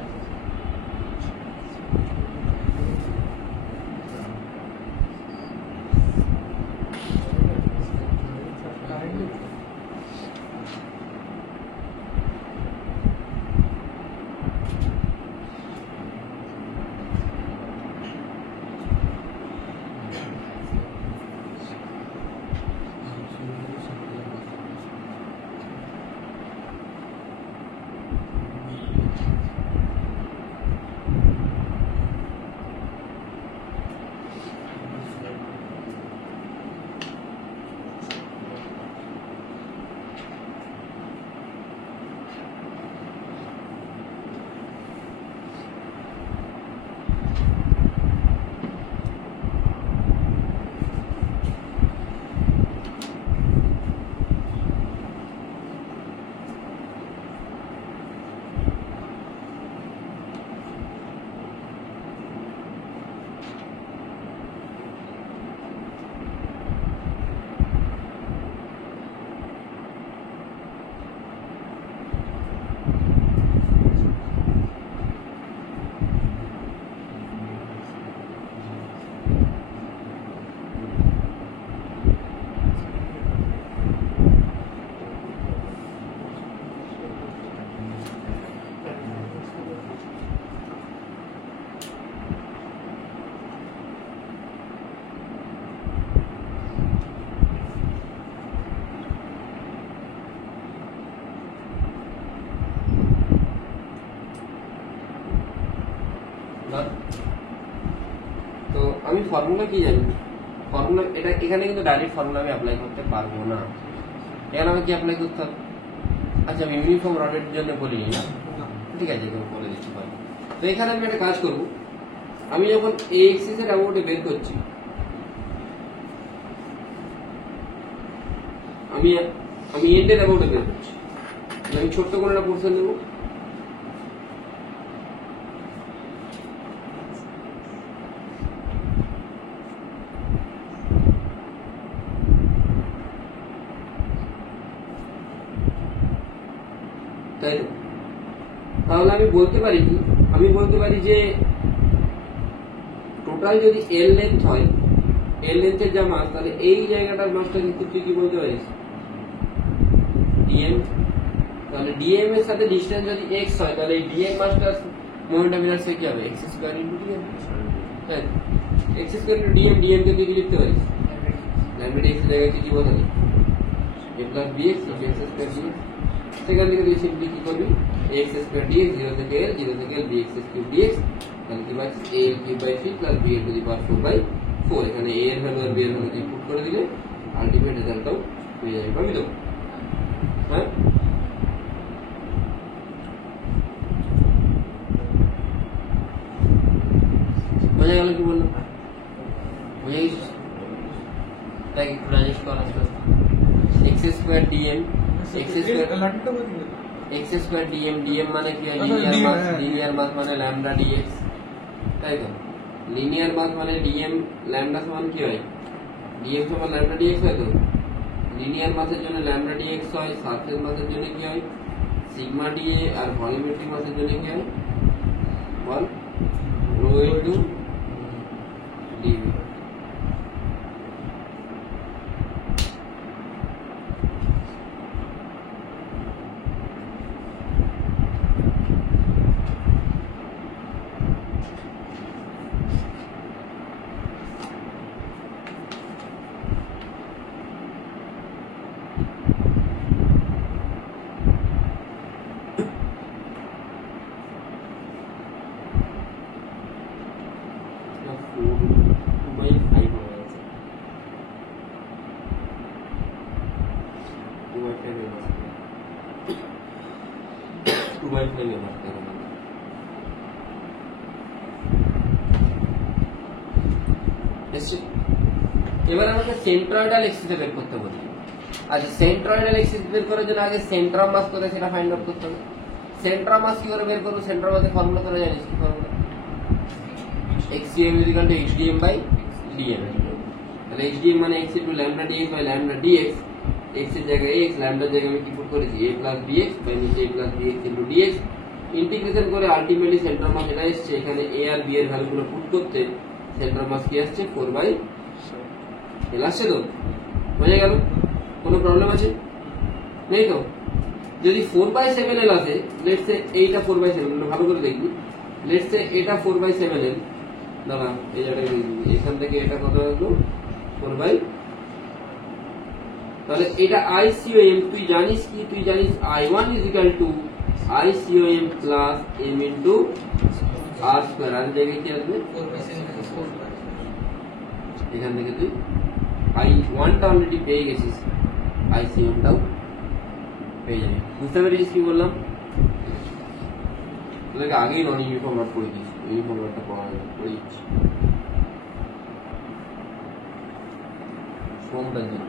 ফর্মুলা কি জানি, ফর্মুলা এটা এখানে কিন্তু ডাইরেক্ট ফর্মুলা আমি অ্যাপ্লাই করতে পারবো না, এখানে আমাকে কি অ্যাপ্লাই করতে হবে? আচ্ছা আমি ইউনিফর্ম রডের জন্য বলিনি না, ঠিক আছে তুমি বলে দিচ্ছি পারবো। তো এখানে আমি একটা কাজ করবো, আমি যখন এই এক্সিসের অ্যামাউন্টে বের করছি, আমি এন্ডের অ্যামাউন্টে বের করছি, আমি ছোট্ট করে একটা পোর্শন নেবো, তাই তো? তাহলে আমি বলতে পারি কি, আমি বলতে পারি যে টোটাল যদি এল লেন্থ হয়, এল লেন্থের যা মাস, তাহলে এই জায়গাটার মাসটা কিন্তু তুই কি বলতে পারিস? ডিএম। তাহলে ডিএম এর সাথে ডিস্টেন্স যদি এক্স হয়, তাহলে এই ডিএম মাসটার মোমেন্টাম ইনার্সিয়া কি হবে? X square into dm. তাই x square into dm, dm কে তুই কি লিখতে পারিস? ল্যামডা এক্স এর জায়গায় তুই কি বসাবি? A plus bx into x square dx. সেখান থেকে তুই সিম্পলি কি করবি? এক্স স্কয়ার ডিএক্স, 0 থেকে এল, 0 থেকে এল, বিএক্স কিউব ডিএক্স, তাহলে কি পাচ্ছিস? এ কিউব বাই 3 প্লাস বি এর টু দি পাওয়ার 4/4। এখানে এ এর ভ্যালু আর বি এর ভ্যালু তুই পুট করে দিলে আলটিমেট রেজাল্টটাও পেয়ে যাবে। পাবি তো? হ্যাঁ, বোঝা গেল কি বললাম? বুঝে গেছিস? তাই একটু রাজেশ কর আস্তে আস্তে। X square DM, x square x square DM, DM মানে কি হয়? লিনিয়ার মাস, লিনিয়ার মাস মানে ল্যামডা ডিএক্স, তাই তো? লিনিয়ার মাস মানে ডিএম ল্যামডা সমান কি হয়? ডিএম সমান ল্যামডা ডিএক্স হয় তো? লিনিয়ার মাসের জন্য ল্যামডা ডিএক্স হয়, সারফেস মাসের জন্য কি হয়? সিগমা ডিএ, আর ভলিউমেট্রিক মাসের জন্য কি হয়? বল, রো ইনটু ডিভি। এবার আমাকে সেন্ট্রয়েডাল এক্সিস বের করতে বলি। আচ্ছা, সেন্ট্রয়েডাল এক্সিস বের করার জন্য আগে সেন্ট্রাম মাস কোথায় সেটা ফাইন্ড আউট করতে হবে। সেন্ট্রাম মাস কি করে বের করবো? সেন্ট্রাম মাসের ফর্মুলা তোরা জানিস কি formula? xdm equal to xdm by dm। তাহলে xdm মানে x into lambda dx by lambda dx, x এর জায়গায় x, ল্যামডার জায়গায় আমি কি পুট করেছি? a প্লাস bx বাই নিচে a plus bx into dx। Integration করে আলটিমেটলি সেন্ট্রাম মাস এটা এসছে, এখানে a আর b এর ভ্যালুগুলো পুট করতে সেন্ট্রাম মাস কি আসছে? 4/L আসছে তো? বোঝা গেল? কোনো প্রবলেম আছে? নেই তো? যদি 4/7L আসে, লেটস সে এইটা 4/7, ভালো করে দেখবি, লেটস সে এটা 4/7L, দাঁড়া এই জায়গাটা এখান থেকে এটা কত আসলো? 4/, তাহলে এটা ICOM, তুই জানিস কি? তুই জানিস I1 is equal to ICOM plus m into r square. আর জায়গায় কি আসবে? এখান থেকে তুই I1 টা অলরেডি পেয়ে গেছিস, ICM টাও পেয়ে যাবে। বুঝতে পেরেছিস কি বললাম? তোদেরকে আগেই নন ইউনিফর্ম রড করে দিয়েছি, ইউনিফর্ম রডটা করে দিচ্ছি সোমটার জন্য।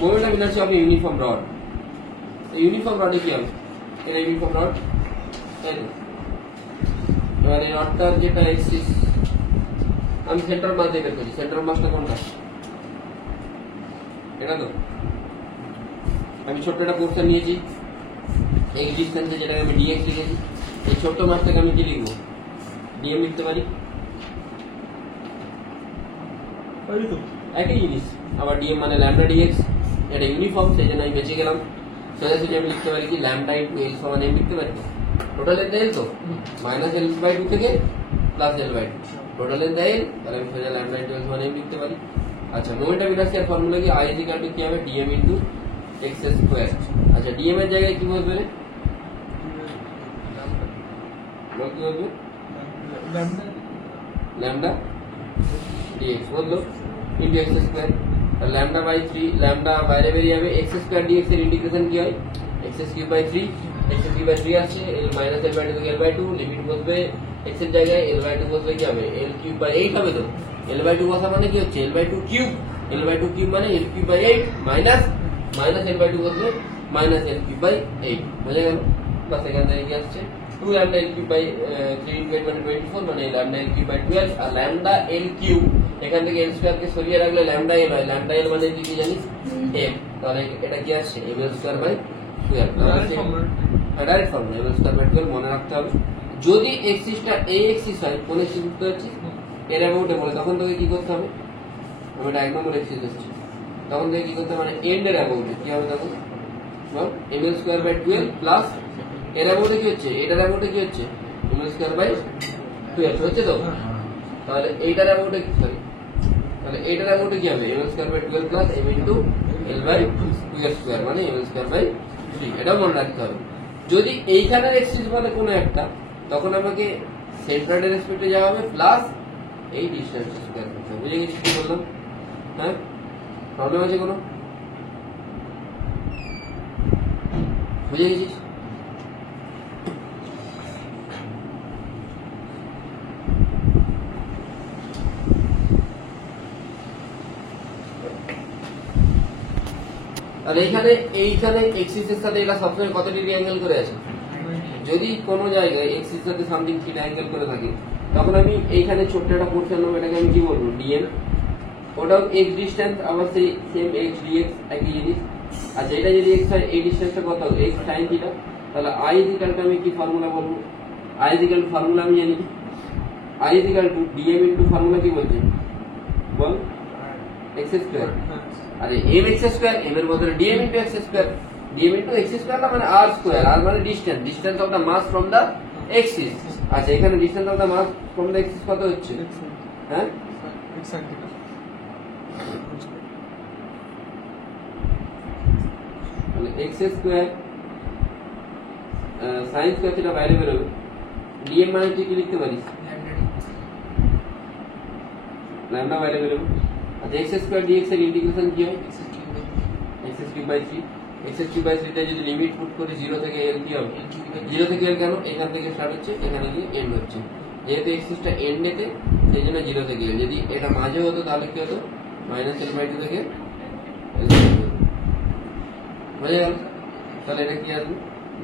মোমেন্টাম ইনার্সি হবে ইউনিফর্ম রড। ইউনিফর্ম রডে কি হবে? এটা ইউনিফর্ম রড, তাই তো? এবার এই রডটার যেটা এক্সিস, আমি সেন্টার মাস দিয়ে বের করছি। সেন্টার মাসটা কোনটা? এটা তো? আমি ছোট্ট একটা পোর্শন নিয়েছি, এই ডিস্টেন্সে যেটাকে আমি ডিএক্স লিখেছি, এই ছোট্ট মাসটাকে আমি কি লিখবো? ডিএম লিখতে পারি, একই জিনিস। আবার ডিএম মানে ল্যামডা ডিএক্স, এটা ইউনিফর্ম, সেই জন্য আমি বেঁচে গেলাম। সোজাসুজি আমি লিখতে পারি কি? ল্যামডা ইন্টু এল সমান এম লিখতে পারি। টোটাল লেন্থ এল তো, মাইনাস L/2 থেকে প্লাস L/2, টোটাল লেন্থ এল, তাহলে আমি সোজা ল্যামডা ইন্টু এল সমান এম লিখতে পারি। আচ্ছা মোমেন্টাম ইনার্সিয়ার ফর্মুলা কি i ইকুয়াল টু কি হবে dm ইনটু x স্কয়ার। আচ্ছা dm এর জায়গায় কি বসবে রে কি বলবে ল্যামডা dx বললো into x square lambda by 3 lambda বাইরে বেরিয়ে যাবে x স্কয়ার dx এর ইন্টিগ্রেশন কি হয় x cube by 3 x cube by 3 আছে l মাইনাস l বাই 2 থেকে l বাই 2 লিমিট বসবে x এর জায়গায় l বাই 2 বসবে কি হবে l কিউব বাই 8 হবে তো l বাই 2 বসা মানে কি হচ্ছে l by 2 cube l by 2 cube মানে l cube by 8 minus l by 2 বসবে মাইনাস l কিউব বাই 8 বুঝা গেল বাস এখান থেকে কি আসছে 2 lambda l cube by 3 into 8 মানে 24 মানে lambda l কিউব বাই 12 আর lambda l কিউব এখান থেকে l স্কয়ার কে সরিয়ে রাখলে lambda l হয় lambda l মানে কি জানিস m তাহলে এটা কি আসছে m l square by 12 direct formula m l square by 12 মনে রাখতে হবে যদি এক্সিসটা a এক্সিস হয় কোন এক্সিস বুঝতে পারছিস এর অ্যাবাউটে বলে তখন তোকে কি করতে হবে আমি এটা 1 নম্বর এক্সিস আসছে তখন তোকে কি করতে হবে মানে এন্ড এর অ্যাবাউটে কি হবে তখন বল m l square by 12 plus এর অ্যাবাউটে কি হচ্ছে এটার অ্যাবাউটে কি হচ্ছে m l স্কয়ার বাই 12 হচ্ছে তো তাহলে এইটার অ্যাবাউটে সরি তাহলে এইটার অ্যাবাউটে কি হবে m l square by 12 plus m into l by 2 square মানে m l স্কয়ার বাই 3 এটা মনে রাখতে হবে যদি এইখানের এক্সিস বলে কোনো একটা তখন আমাকে সেন্টারের রেসপেক্টে যাওয়া হবে প্লাস এই ডিসটেন্স স্কয়ার করতে হবে বুঝে গেছিস কি বললাম হ্যাঁ প্রবলেম আছে কোনো বুঝে গেছিস আর এইখানে এক্সিসের সাথে এটা সবসময় কত ডিগ্রি অ্যাঙ্গেল করে আছে যদি কোনো জায়গায় এক্সিসের সাথে সামথিং থিটা অ্যাঙ্গেল করে থাকে তখন আমি এইখানে ছোট্ট একটা পোর্শন নেবো এটাকে আমি কি বলবো ডিএম ওটাও এক্স ডিস্টেন্স আবার সেই সেম এক্স ডিএক্স একই জিনিস আচ্ছা এটা যদি এক্স হয় এই ডিস্টেন্সটা কত এক্স সাইন থিটা তাহলে আই ইকুয়াল টু আমি কি ফর্মুলা বলবো আই ইকুয়াল টু ফর্মুলা আমি জানি I equal to DM into formula কি বলছে বল এক্স স্কয়ার আরে m x স্কয়ার m এর বদলে dm into x square dm into x square না মানে r স্কয়ার r মানে distance of the mass from the axis আচ্ছা এখানে distance of the mass from the axis কত হচ্ছে হ্যাঁ তাহলে x square sin square theta বাইরে বের হবে dm মানে তুই কি লিখতে পারিস lambda বাইরে বের হবে আচ্ছা x স্কয়ার dx এর ইন্টিগ্রেশন কি হয় x cube by 3 x cube by 3 টা যদি লিমিট পুট করি 0 থেকে l কি হবে 0 থেকে l কেন এখান থেকে স্টার্ট হচ্ছে এখানে গিয়ে এন্ড হচ্ছে যেহেতু x টা এন্ডেতে সেইজন্য 0 থেকে l যদি এটা মাঝে হতো তাহলে কি হতো -l/2 থেকে l বুঝে গেল তাহলে এটা কি আসবে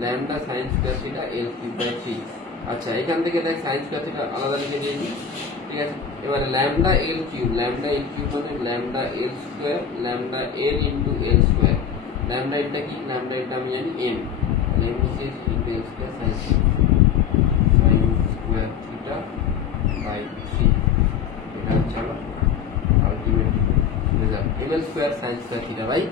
lambda sin square theta l cube by 3 আচ্ছা এখান থেকে দেখ sin স্কয়ার থিটা আলাদা লিখে দিয়েছি ঠিক আছে এবারে lambda l কিউব মানে lambda l square lambda l into l square lambda এটা কি lambda এটা আমি জানি m তাহলে m হচ্ছে into l square sin square theta by 3 এটা হচ্ছে আমার ultimate result m l square sin square theta by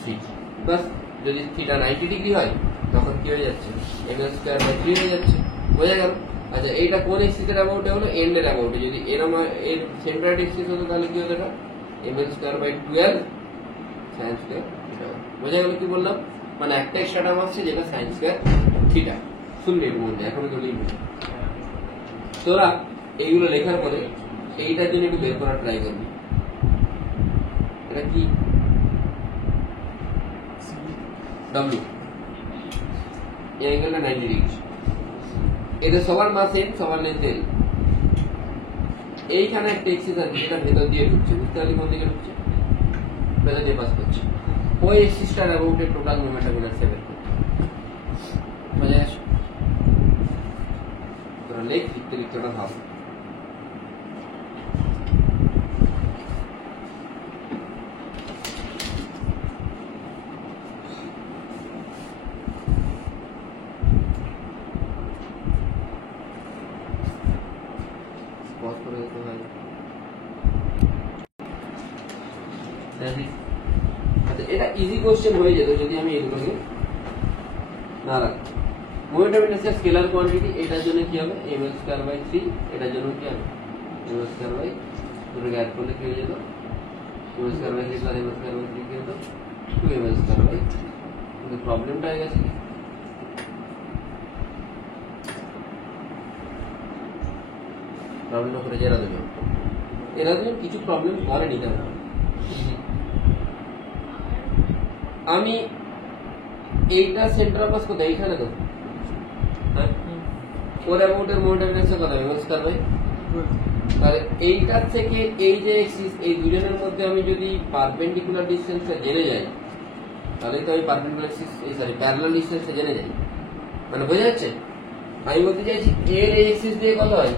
3 বাস যদি থিটা 90 ডিগ্রি হয় তখন কি হয়ে যাচ্ছে m l স্কয়ার বাই 3 হয়ে যাচ্ছে বোঝা গেল আচ্ছা এইটা কোন এক্সিসের অ্যাবাউটে হলো এন্ড এর অ্যাবাউটে যদি এরকম এর সেন্টার এক্সিস হতো তাহলে কি হতো এটা ml square by 12 sin square theta বোঝা গেল কি বললাম মানে একটা এক্সট্রা টার্ম আসছে যেটা sin স্কয়ার থিটা শুনবি এর মধ্যে এখনো তো লিখবি তোরা এইগুলো লেখার পরে এইটার জন্য একটু বের করার ট্রাই করবি এটা কি W এই অ্যাঙ্গেলটা 90 ডিগ্রি এদের সবার মাস এন সবার লেন্থ এল এইখানে একটা এক্সিস আছে যেটা ভেতর দিয়ে ঢুকছে বুঝতে পারলি কোন দিকে ঢুকছে ভেতর দিয়ে পাস করছে ওই এক্সিসটার অ্যাবাউটে টোটাল মোমেন্টাম ইনার 7 বুঝে আসো তোরা লিখতে ওটা ভাব এটা ইজি কোশ্চেন হয়ে যেত যদি আমি এগুলোকে না রাখি মোমেন্টাম ইনার্সিয়া স্কেলার কোয়ান্টিটি এটার জন্য কি হবে ml স্কয়ার বাই 3 এটার জন্য কি হবে ml স্কয়ার বাই দুটো অ্যাড করলে কি হয়ে যেত m square by 3 plus m square by 3 কি হতো 2m স্কয়ার বাই, কিন্তু প্রবলেমটা হয়ে গেছে প্রবলেম করে এরা দুজন কিছু প্রবলেম করেনি কেন, আমি এইটা সেন্টার অফ মাস কোথায় এইখানে তো, হ্যাঁ ওর অ্যামাউন্টের মোমেন্টাম ডিস্টেন্স কত m স্কয়ার বাই, তাহলে এইটার থেকে এই যে এক্সিস এই দুজনের মধ্যে আমি যদি পারপেন্ডিকুলার ডিসটেন্সটা জেনে যাই তাহলে তো আমি পারপেন্ডিকুলার প্যারালাল ডিসটেন্সটা জেনে যাই, মানে বোঝা যাচ্ছে আমি বলতে চাইছি এর এই এক্সিস দিয়ে কত হয়,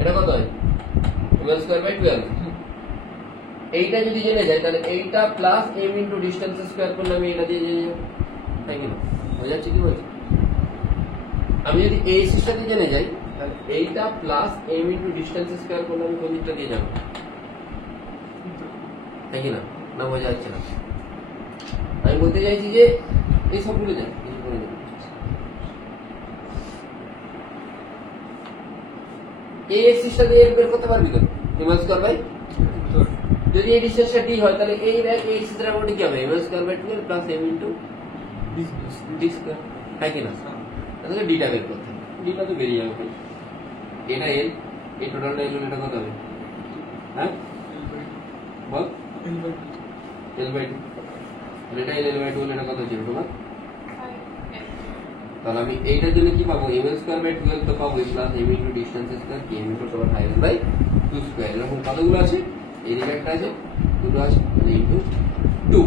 এটা কত হয় m স্কয়ার বাই 12, এইটা যদি জেনে যায় তাহলে এইটা plus m into distance square করলে আমি এটা দিয়ে জেনে যাব, তাই কি না বোঝা যাচ্ছে কি বলছি, আমি যদি এই এক্সিসটাতে জেনে যাই তাহলে এইটা plus m into distance square করলে আমি কোন দিকটা দিয়ে যাব, তাই কি না, না বোঝা যাচ্ছে না, আমি বলতে চাইছি যে এই সবগুলো যায় কিছু করে দেবো, এই এক্সিসটা দিয়ে বের করতে পারবি তো m স্কয়ার বাই, যদি এই ডিসটেন্সটা d হয় তাহলে এই এক্সিসের অ্যামাউন্ট কি হবে m square by 12 plus m into d square, তাই কি না, তাহলে ডিটা বের করতে হবে, ডিটা তো বেরিয়ে যাবে ভাই, এটা l এই টোটালটা l এটা কত হবে, হ্যাঁ বল l বাই 2, তাহলে এটা l বাই 2 এটা কত হচ্ছে তোমার, তাহলে আমি এইটার জন্য কি পাবো m স্কয়ার বাই 12 তো পাবো plus m into distance square k m into total 5 by 2 square, এরকম কতগুলো আছে এই দিকে একটা আছে দুটো আছে ইনটু 2,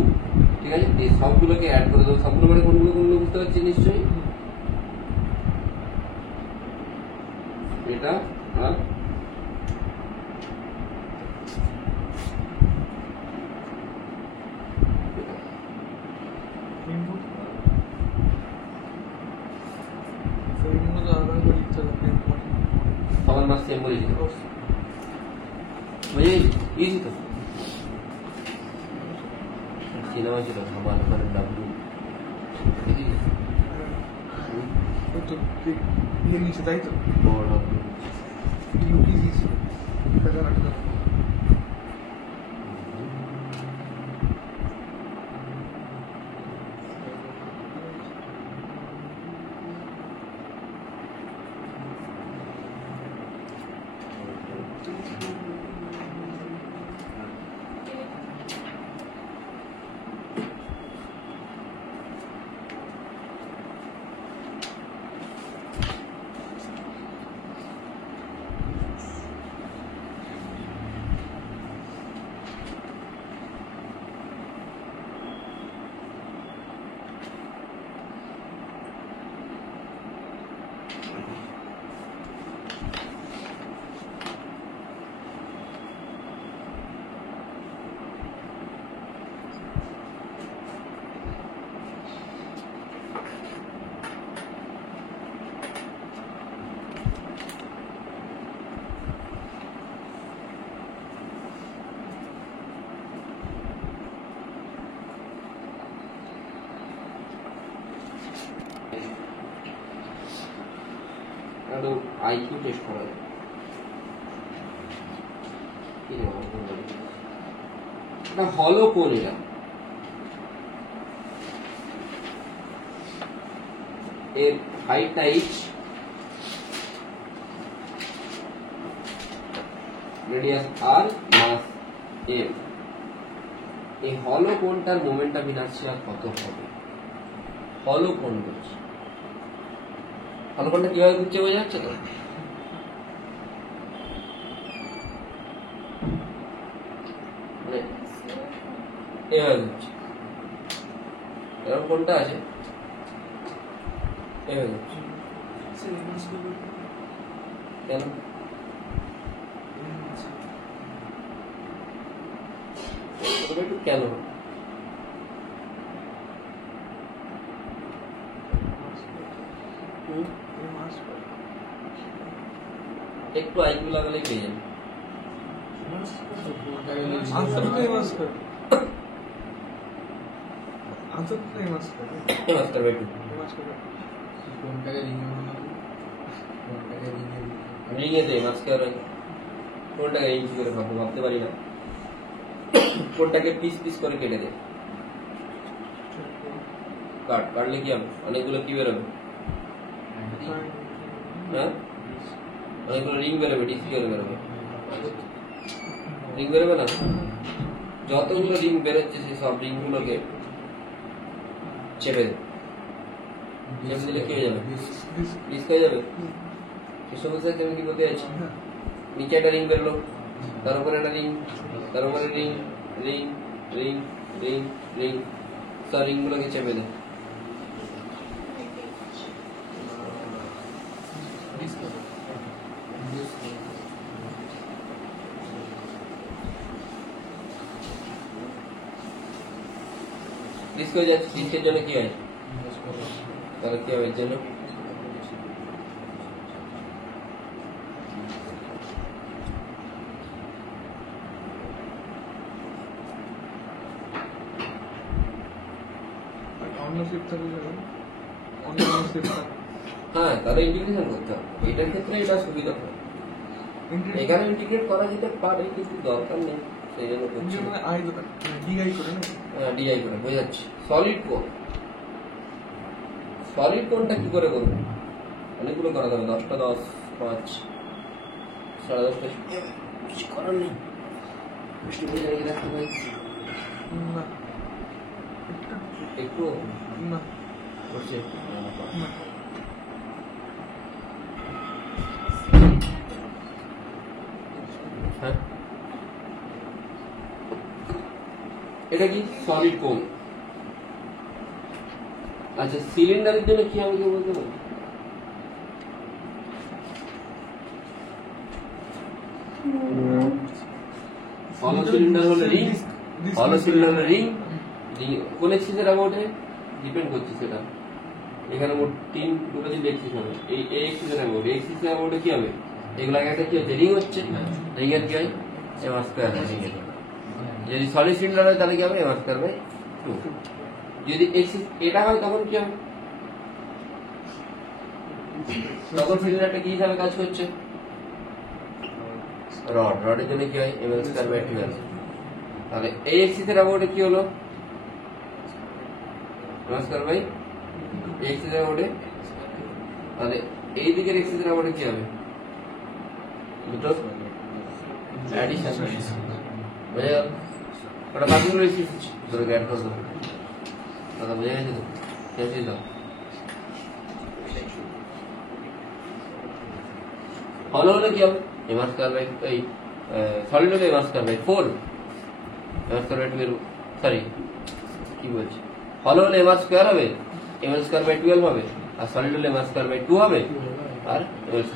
ঠিক আছে, এই সবগুলোকে অ্যাড করে দেবো, সবগুলো মানে কোনগুলো কোনগুলো বুঝতে পারছি নিশ্চয়ই, এটা আর সবার মাস সেম বলে দিল, বুঝে ইজি তো, সিনেমা ছিল আমার ওখানে ডাব্লু নিচে তাই তো বড় ডাব্লু একটা আইকিউ টেস্ট করা যায়, এটা হলো কোন, এটা এর হাইটটা h, রেডিয়াস r, মাস m, এই হলো কোনটার মোমেন্টাম ইনার্শিয়া কত হবে, হলো কোন বলছে, হলো কোনটা কিভাবে ঘুরছে বোঝা যাচ্ছে তো, এভাবে ঘুরছে, এরকম কোনটা আছে এভাবে ঘুরছে, কেন একটু কেন একটু আইকিউ লাগালে পেয়ে যাবে, आंसर तो ये मस्त कर आंसर तो ये मस्त कर ये मस्त कर बैठो कोणता का रिंग येते मस्त कर कोणता का रिंग করে ভাবতে পারি না কোডটাকে পিস পিস করে কেটে দে। কাটলে কি হবে? অনেকগুলো কি বেরোবে? হ্যাঁ, অনেকগুলো রিং বেরোবে, ডিস্ক করে বেরোবে। রিং বেরোবে না? যতগুলো রিং বেরোচ্ছে সেই সব রিং গুলোকে চেপে দে। চেপে দিলে কি হয়ে যাবে? ডিস্ক হয়ে যাবে। এই সমস্যা আমি কি বলতে চাইছি? নিচে একটা রিং বেরোলো, তার উপরে একটা রিং, তার উপরে ring, ring, ring, ring, ring, সব রিং গুলোকে চেপে দে। ডিস্ক হয়ে যাচ্ছে। ডিস্কের জন্য কি হয়? তাহলে কি হবে এর জন্য? হ্যাঁ, তাহলে ইন্টিগ্রেশন করতে হবে। এটার ক্ষেত্রে এটা সুবিধা হয়। এখানে ইন্টিগ্রেট করা যেতে পারে, কিন্তু দরকার নেই, সেই জন্য করছি। হ্যাঁ, ডিআই করে বোঝাচ্ছি। সলিড কোণ, সলিড কোণটা কি করে করবো? অনেকগুলো করা যাবে, 10টা 10, 5, 10:30 কিছু করার নেই। একটু করছে। হ্যাঁ, এটা কি সলিড কোণ। আচ্ছা, সিলিন্ডারের জন্য কি হবে কেউ বলতে পারবে? হলো সিলিন্ডার হলে রিং, হলো সিলিন্ডার হলে রিং, কোন এক্সিসের অ্যাবাউটে ডিপেন্ড করছে সেটা। এখানে মোট 3 দুটো যদি এক্সিস হবে, এই এক্সিসের অ্যাবাউট, এই এক্সিসের অ্যাবাউটে কি হবে? এগুলো একটা কি হচ্ছে? রিং হচ্ছে। রিং এর কি হয়? m² রিং এর। যদি সলিড সিলিন্ডার হয় তাহলে কি হবে? m²/2। যদি এক্সিস এটা হয় তখন কি হবে? তখন সিলিন্ডারটা কি হিসাবে কাজ করছে? রড। রডের জন্য কি হয়? ml²/12। তাহলে এই এক্সিসের অ্যাবাউটে কি হলো? ml²/, এই এক্সিসের অ্যাবাউটে। তাহলে এই দিকের এক্সিসের অ্যাবাউটে কি হবে? দুটো অ্যাডিশন। বুঝে গেল? ওটা বাকিগুলো এক্সিস ধরে অ্যাড করে দেবো। দাদা বুঝে গেছে তো? কেসে দাও। হলো হলে কি হবে? ml²/, এই সলিড হলে ml²/4, ml²/12, সরি কি বলছি, হলো হলে ml² হবে, ml²/12 হবে, আর সলিড হলে ml²/2 হবে, আর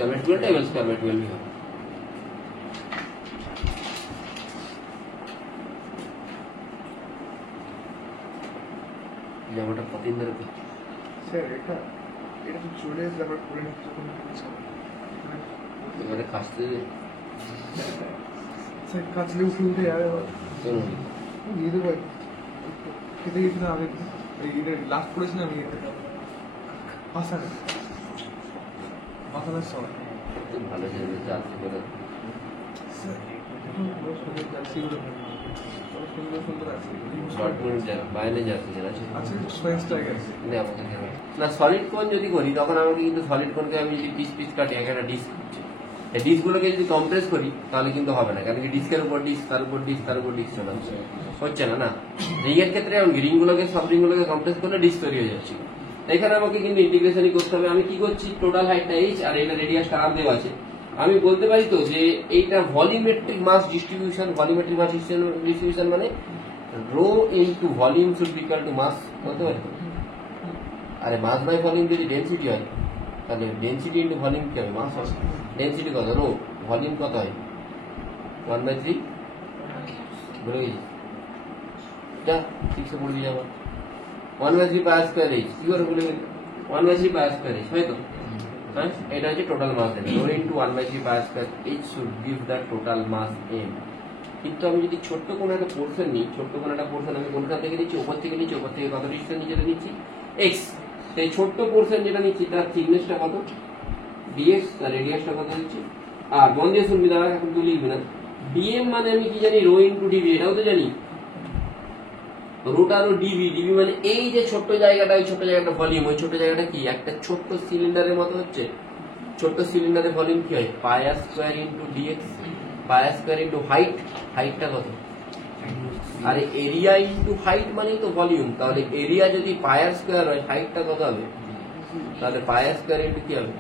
ml²/12 টা ml²/12 হবে। যেমনটা কতদিন ধরে স্যার এটা তো চলে এসে আবার করে নিচ্ছে কোনো কিছু। এবারে কাজতে স্যার কাজলে উঠে যাবে আবার। দিয়ে দেবো খেতে গেছিলাম আগে, এই লাস্ট করেছিলাম আসামের সময়। ভালো যাবে জার্সি করে। জার্সিগুলো সুন্দর সুন্দর আছে। বাইরে জার্সি আছে। আচ্ছা, না, সলিড কোণ যদি করি তখন আমাকে কিন্তু সলিড কোণকে আমি যদি পিস পিস কাটি, একটা ডিস্ক হচ্ছে, এই ডিস্কগুলোকে যদি কম্প্রেস করি তাহলে কিন্তু হবে না, কারণ কি ডিস্কের উপর ডিস্ক, তার উপর ডিস্ক, তার উপর ডিস্ক চলে হচ্ছে না। না, রিং এর ক্ষেত্রে এমন রিংগুলোকে, সব রিংগুলোকে কম্প্রেস করলে ডিস্ক তৈরি হয়ে যাচ্ছে। এখানে আমাকে কিন্তু ইন্টিগ্রেশনই করতে হবে। আমি কি করছি? টোটাল হাইটটা h আর এটা রেডিয়াসটা r দেওয়া আছে। আমি বলতে পারি তো যে এইটা volumetric mass distribution. Volumetric mass distribution মানে rho into volume should be equal to mass, বলতে পারি। আরে মাস বাই ভলিউম যদি ডেনসিটি হয় তাহলে ডেনসিটি ইনটু ভলিউম কি হবে? মাস হবে। ডেনসিটি কত? রো। ভলিউম কত হয়? 1/3 বলে গেছি, যা ঠিকসে পড়ে দিয়ে যাবো। 1/3 পাই স্কয়ার h, কি করে বলে গেলি? 1/3 পাই স্কয়ার h, হয় তো? হ্যাঁ, এটা হচ্ছে টোটাল মাস দেবে। Rho into 1/3 pi square h should give the total mass m। কিন্তু আমি যদি ছোট্ট কোনো একটা পোর্শন নিই, ছোট্ট কোনো একটা পোর্শন আমি কোনখান থেকে নিচ্ছি? ওপর থেকে নিচ্ছি। ওপর থেকে কত ডিস্টেন্স নিচে নিচ্ছি? x। সেই ছোট্ট পোর্শন যেটা নিচ্ছি তার থিকনেসটা কত? dx। তার রেডিয়াসটা কত হচ্ছে? আর মন দিয়ে শুনবি, দাঁড়া এখন তুই লিখবি না। dm মানে আমি কি জানি? রো ইনটু ডিভি, এটাও তো জানি। রোটারো ডিবি, ডিবি মানে এই যে ছোট্ট জায়গাটা, ওই ছোট্ট জায়গাটা ভলিউম, ওই ছোট্ট জায়গাটা কি একটা ছোট্ট সিলিন্ডারের মতো হচ্ছে। ছোট্ট সিলিন্ডারের ভলিউম কি হয়, পাই আর স্কয়ার ইন্টু ডিএক্স, পাই আর স্কয়ার ইন্টু হাইট, হাইটটা কত, আর এরিয়া ইন্টু হাইট মানেই তো ভলিউম। তাহলে এরিয়া যদি পাই আর স্কয়ার হয়, হাইটটা কত হবে, তাহলে পাই আর স্কয়ার ইন্টু কি হবে,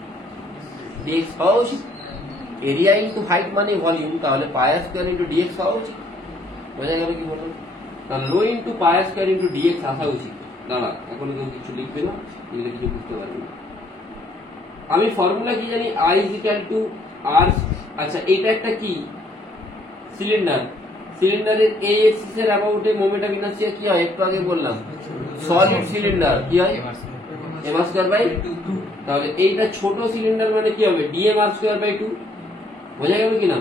ডিএক্স হওয়া উচিত। এরিয়া ইন্টু হাইট মানে ভলিউম, তাহলে পাই আর স্কয়ার ইন্টু ডিএক্স হওয়া উচিত। বোঝা গেল কি বললাম? তাহলে রো ইন্টু পাই আর স্কয়ার ইন্টু ডিএক্স আসা উচিত। দাঁড়া, এখন কেউ কিছু লিখবে না, লিখলে কিছু বুঝতে পারবে না। আমি ফর্মুলা কি জানি, আই ইজ ইকুয়াল টু আর। আচ্ছা, এটা একটা কি সিলিন্ডার, সিলিন্ডারের এই এক্সিস এর অ্যাবাউটে মোমেন্ট অফ ইনার্শিয়া কি হয়, একটু আগে বললাম, সলিড সিলিন্ডার কি হয়, এম আর স্কয়ার বাই 2। তাহলে এইটা ছোট সিলিন্ডার মানে কি হবে, ডিএম আর স্কয়ার বাই 2। বোঝা গেল কিনা?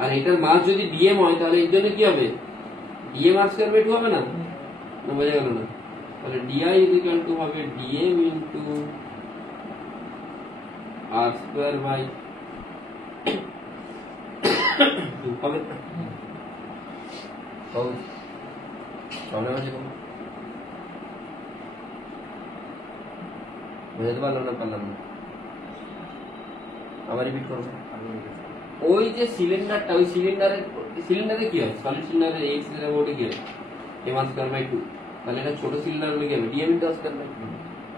আর এটার মাস যদি ডিএম হয়, তাহলে এর জন্য কি হবে, ডিএম আর স্কয়ার বাই 2 হবে না? না, বোঝা গেল না? তাহলে ডিআই ইজ ইকুয়াল টু হবে DM into R square by 2 হবে। প্রবলেম আছে কোনো? বুঝতে পারলাম না, পারলাম না, আবার রিপিট করবো। ওই যে সিলিন্ডারটা, ওই সিলিন্ডারে কি হয়, সলিড সিলিন্ডারের এই সিলিন্ডার বোর্ডে কি হয়, এম আর স্কয়ার বাই 2। তাহলে এটা ছোট সিলিন্ডার হলে কি হবে, DM into R square by 2,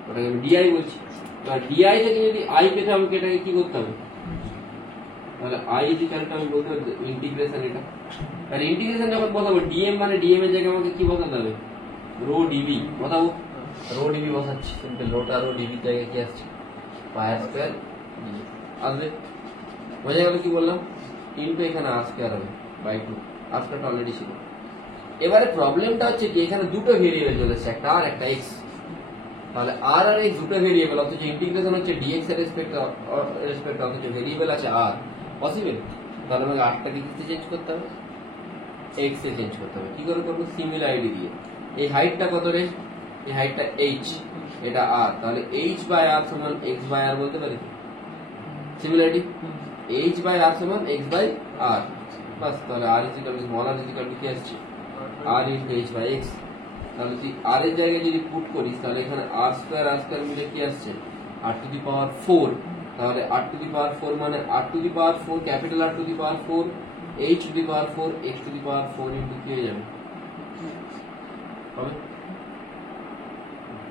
ওটাকে আমি ডিআই বলছি। এবার ডিআই থেকে যদি আই পেতে আমাকে এটাকে কি করতে হবে, তাহলে আই ইজ ইকুয়াল টু আমি বলতে হবে ইন্টিগ্রেশন এটা। আর ইন্টিগ্রেশন যখন বসাবো, ডিএম মানে ডিএম এর জায়গায় আমাকে কি বসাতে হবে, রো ডিবি বসাবো। রো ডিবি বসাচ্ছি, সিম্পল রোটা রো ডিবির জায়গায় কি আসছে, পাই আর স্কয়ার আসবে। বোঝা গেল কি বললাম? ইন্টু এখানে আর স্কয়ার হবে বাই 2, আর স্কয়ারটা অলরেডি ছিল। এবারে প্রবলেমটা হচ্ছে কি, এখানে দুটো ভেরিয়েবল চলে এসেছে, একটা আর একটা এক্স। তাহলে আর আর এক্স দুটো ভেরিয়েবল, অথচ ইন্টিগ্রেশন হচ্ছে ডিএক্স এর রেসপেক্ট, অথচ ভেরিয়েবল আছে আর, পসিবল? তাহলে আমাকে আরটাকে কিসে চেঞ্জ করতে হবে, এক্স এ চেঞ্জ করতে হবে। কি করে করবো, সিমিলার আইডি দিয়ে। এই হাইটটা কত রে, এই হাইটটা এইচ, এটা আর, তাহলে এইচ বাই আর সমান এক্স বাই আর বলতে পারি। সিমিলারিটি, এইচ বাই আর সমান এক্স বাই আর, বাস। তাহলে r is equal to small r is equal to কি আসছে, r into h by x. তাহলে তুই আর এর জায়গায় যদি পুট করিস, তাহলে এখানে আর স্কয়ার মিলে কি আসছে, আর টু দি পাওয়ার 4। তাহলে আর টু দি পাওয়ার 4 মানে r to the power 4, capital r to the power 4, h to the power 4, x to the power 4 into কি হয়ে যাবে, হবে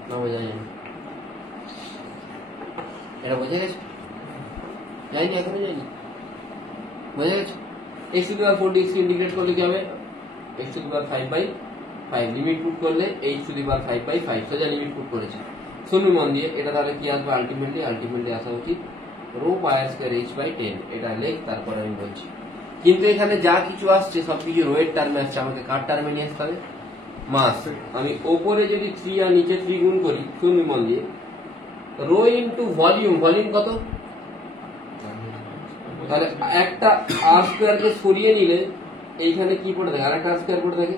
না? বোঝা যায়? এটা বোঝা গেছে? যায়নি, এখনো যায়নি? বোঝা গেছে? X to the power 4 DX integrate করলে কি হবে, X to the power 5/5, limit put করলে এইচ টু দি পাওয়ার 5/5, সোজা লিমিট পুট করেছি। শুনুন মন দিয়ে, এটা তাহলে কি আসবে, আলটিমেটলি আসা উচিত rho pi R square H by 10। এটা লেখ, তারপর আমি বলছি। কিন্তু এখানে যা কিছু আসছে সবকিছু রো এর টার্মে আসছে, আমাকে কার টার্মে নিয়ে আসতে হবে, মাস। আমি ওপরে যদি 3 আর নিচে 3 গুণ করি, শুনুন মন দিয়ে, রো ইন্টু ভলিউম, ভলিউম কত, তাহলে একটা আর স্কয়ারকে সরিয়ে নিলে এইখানে কি পড়ে থাকে, আরেকটা আর স্কয়ার পড়ে থাকে,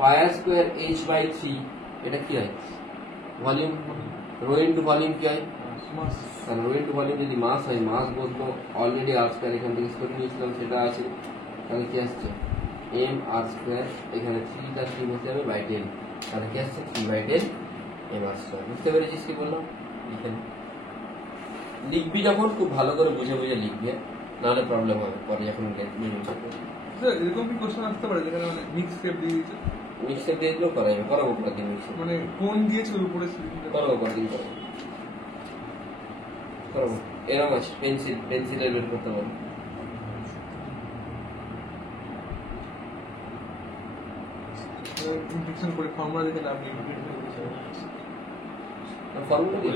পাই আর স্কয়ার এইচ বাই 3। এটা কি হয়, ভলিউম। রো ইন্টু ভলিউম কি হয়, কারণ রো ইন্টু ভলিউম যদি মাস হয়, মাস বসলো, অলরেডি আর স্কয়ার এখান থেকে সরিয়ে নিয়েছিলাম, সেটা আছে। তাহলে কি আসছে, এম আর স্কয়ার, এখানে 3টা 3 বসে যাবে বাই 10, তাহলে কি আসছে 3/10 এম আর স্কয়ার। বুঝতে পেরেছিস কি বললাম? লিখেন, লিখবি যখন খুব ভালো করে বুঝে বুঝে লিখবি, নাহলে প্রবলেম হবে পরে যখন স্যার এরকম কি কোশ্চেন আসতে পারে যেখানে মানে মিক্স স্টেপ দিয়ে দিয়েছে, মিক্সে দিয়ে দিলেও করাবো, করাবো পরের দিন মিক্সে, মানে কোন দিয়েছে ওর উপরে করাবো পরের দিন, করাবো। এরকম আছে, পেন্সিলের বের করতে পারবো। ইনফেকশন করে ফর্মুলা দেখে লাভ নেই। ফর্মুলা দিয়ে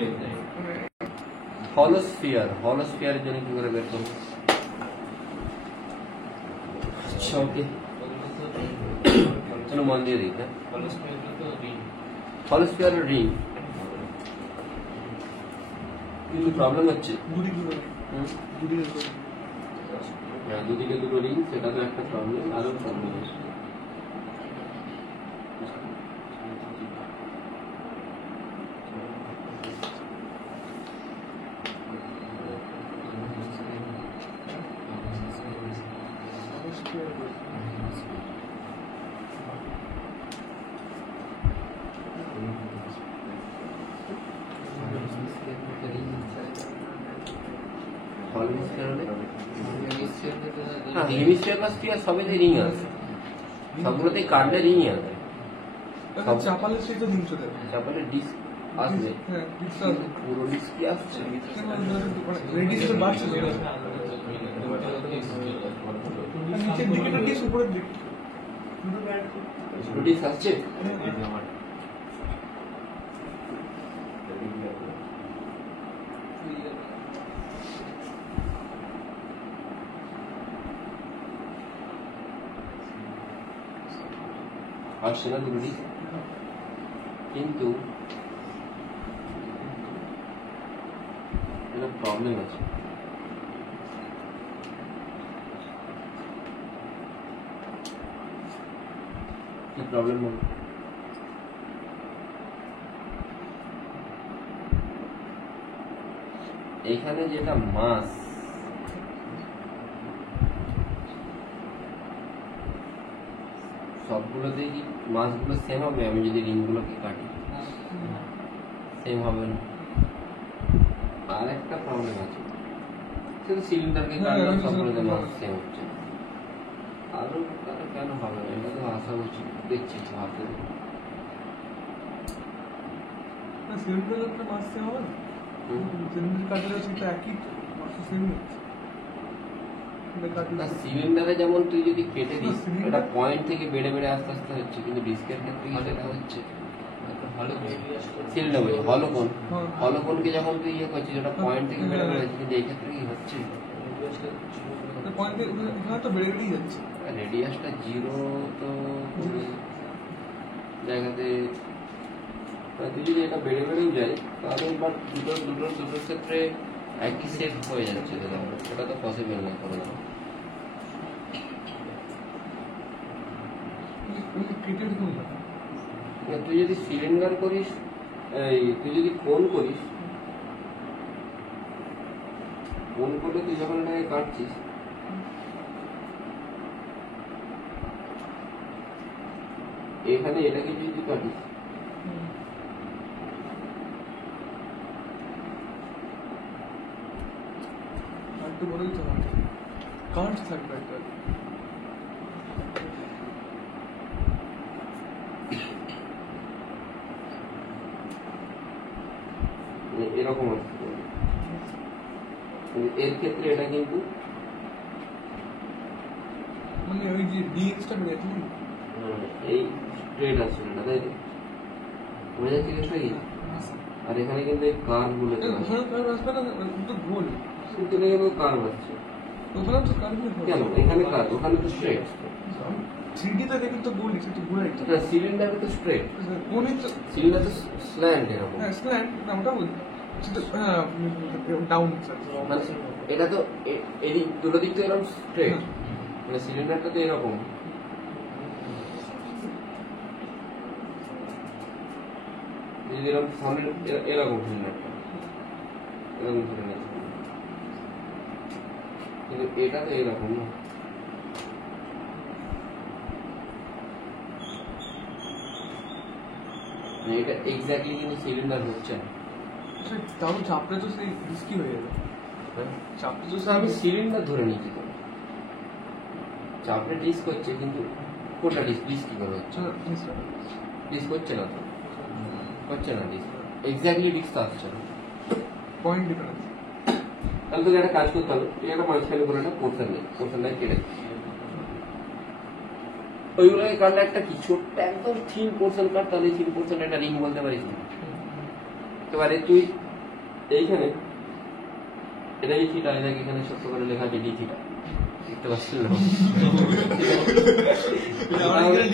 হলোস্ফিয়ারের জন্য কি করে বের করবো? আচ্ছা, ওকে, চলো মন দিয়ে দিই। হ্যাঁ, হলোস্ফিয়ারের রিং, কিন্তু প্রবলেম হচ্ছে দুদিকে দুটো রিং, সেটা তো একটা প্রবলেম, আরো প্রবলেম আছে। হেমিস্ফিয়ার হলে হ্যাঁ হেমিস্ফিয়ার প্লাস স্ফিয়ার সবেতেই রিং আছে, সবগুলোতেই কার্ডে রিংই আছে। চাপালের সেই তো দিন চলে যাবে। চাপালে ডিস্ক আসবে, হ্যাঁ ডিস্ক আসবে। পুরো ডিস্ক কি আসছে? রেডিয়াস বাড়ছে তো। নিচের দিকে না ডিস্ক উপরের দিকে পুরো ডিস্ক আসছে। আসছে না দুটো ডিস্ক, কিন্তু একটা প্রবলেম আছে। কি প্রবলেম বলো? এখানে যেটা মাস সবগুলোতেই কি মাসগুলো সেম হবে? আমি যদি রিংগুলোকে কাটি সেম হবে না। আর একটা প্রবলেম আছে, শুধু সিলিন্ডারকে কাটলে সবগুলোতে মাস সেম হচ্ছে। আরো কেন হবে না? এটা তো আসা উচিত। দেখছি ভাবতে সিলিন্ডারের একটা মাস সেম হবে না? সিলিন্ডার কাটলে সেটা একই মাস সেম হচ্ছে। সিলিন্ডারে যেমন তুই যদি কেটে দিস এটা পয়েন্ট থেকে বেড়ে বেড়ে আস্তে আস্তে হচ্ছে, কিন্তু ডিস্কের ক্ষেত্রে কি সেটা হচ্ছে? সিলিন্ডার বলছি হলোকোন, হলোকোনকে যখন তুই ইয়ে করছিস ওটা পয়েন্ট থেকে বেড়ে বেড়ে হচ্ছে, কিন্তু এই ক্ষেত্রে কি হচ্ছে? রেডিয়াসটা জিরো তো জায়গাতে তুই যদি এটা বেড়ে বেড়েও যায় তাহলে এবার দুটোর ক্ষেত্রে একই সেট হয়ে যাচ্ছে, ওটা তো পসিবল না করে দেওয়া। তুই যদি সিলিন্ডার করিস, তুই যদি কোন করিস, কোন করলে তুই যখন এটাকে কাটছিস এখানে এটাকে যদি কাটিস এরকম আসছে, এর ক্ষেত্রে এটা কিন্তু মানে ওই যে ডিএক্সটা বেরিয়েছে এই স্ট্রেট আছে না, তাই তো বোঝা যাচ্ছে কেসটা কি? আর এখানে কিন্তু এই কার্ভ গুলো গোল এখানে কিন্তু কার্ভ আছে। ওখানে তো কার্ভ কেন এখানে কার্ভ, ওখানে তো স্ট্রেট। 3D তে দেখুন তো গোল এটা তো গোলাই তো না, সিলিন্ডারে তো স্ট্রেট, কোনে তো সিলিন্ডার তো স্ল্যান্ট এরকম। হ্যাঁ স্ল্যান্ট না ওটা বলছি সেটা ডাউন মানে এটা তো এদিক দুটো দিক তো এরকম স্ট্রেট, মানে সিলিন্ডারটা তো এরকম। যদি এরকম সামনে এরকম সিলিন্ডারটা এরকম ধরে নিয়েছে, কিন্তু এটা তো এরকম না। এটা এক্স্যাক্টলি কিন্তু সিলিন্ডার হচ্ছে না। তাহলে চাপটা তো সেই রিস্কি হয়ে যাবে। চাপটা তো আমি সিলিন্ডার ধরে নিচ্ছি, তো চাপটা ডিস্ক হচ্ছে, কিন্তু কোনটা ডিস্ক কি করে হচ্ছে? ডিস্ক হচ্ছে না, তো হচ্ছে না ডিস্ক, এক্স্যাক্টলি ডিস্ক তো আসছে না, পয়েন্ট ডিফারেন্স। তাহলে তোকে একটা কাজ করতে হবে, তুই একটা মাঝখানে করে একটা পোর্শনটাকে কেটে ওইগুলোকে কাটলে একটা কি ছোট্ট একদম থিন পোর্শন কাট, তাহলে থিন পোর্শন একটা রিং বলতে পারিস না। এবারে তুই এইখানে এটা যে থিটা, এটাকে এখানে ছোট্ট করে লেখা আছে ডি থিটা, দেখতে পাচ্ছিল না?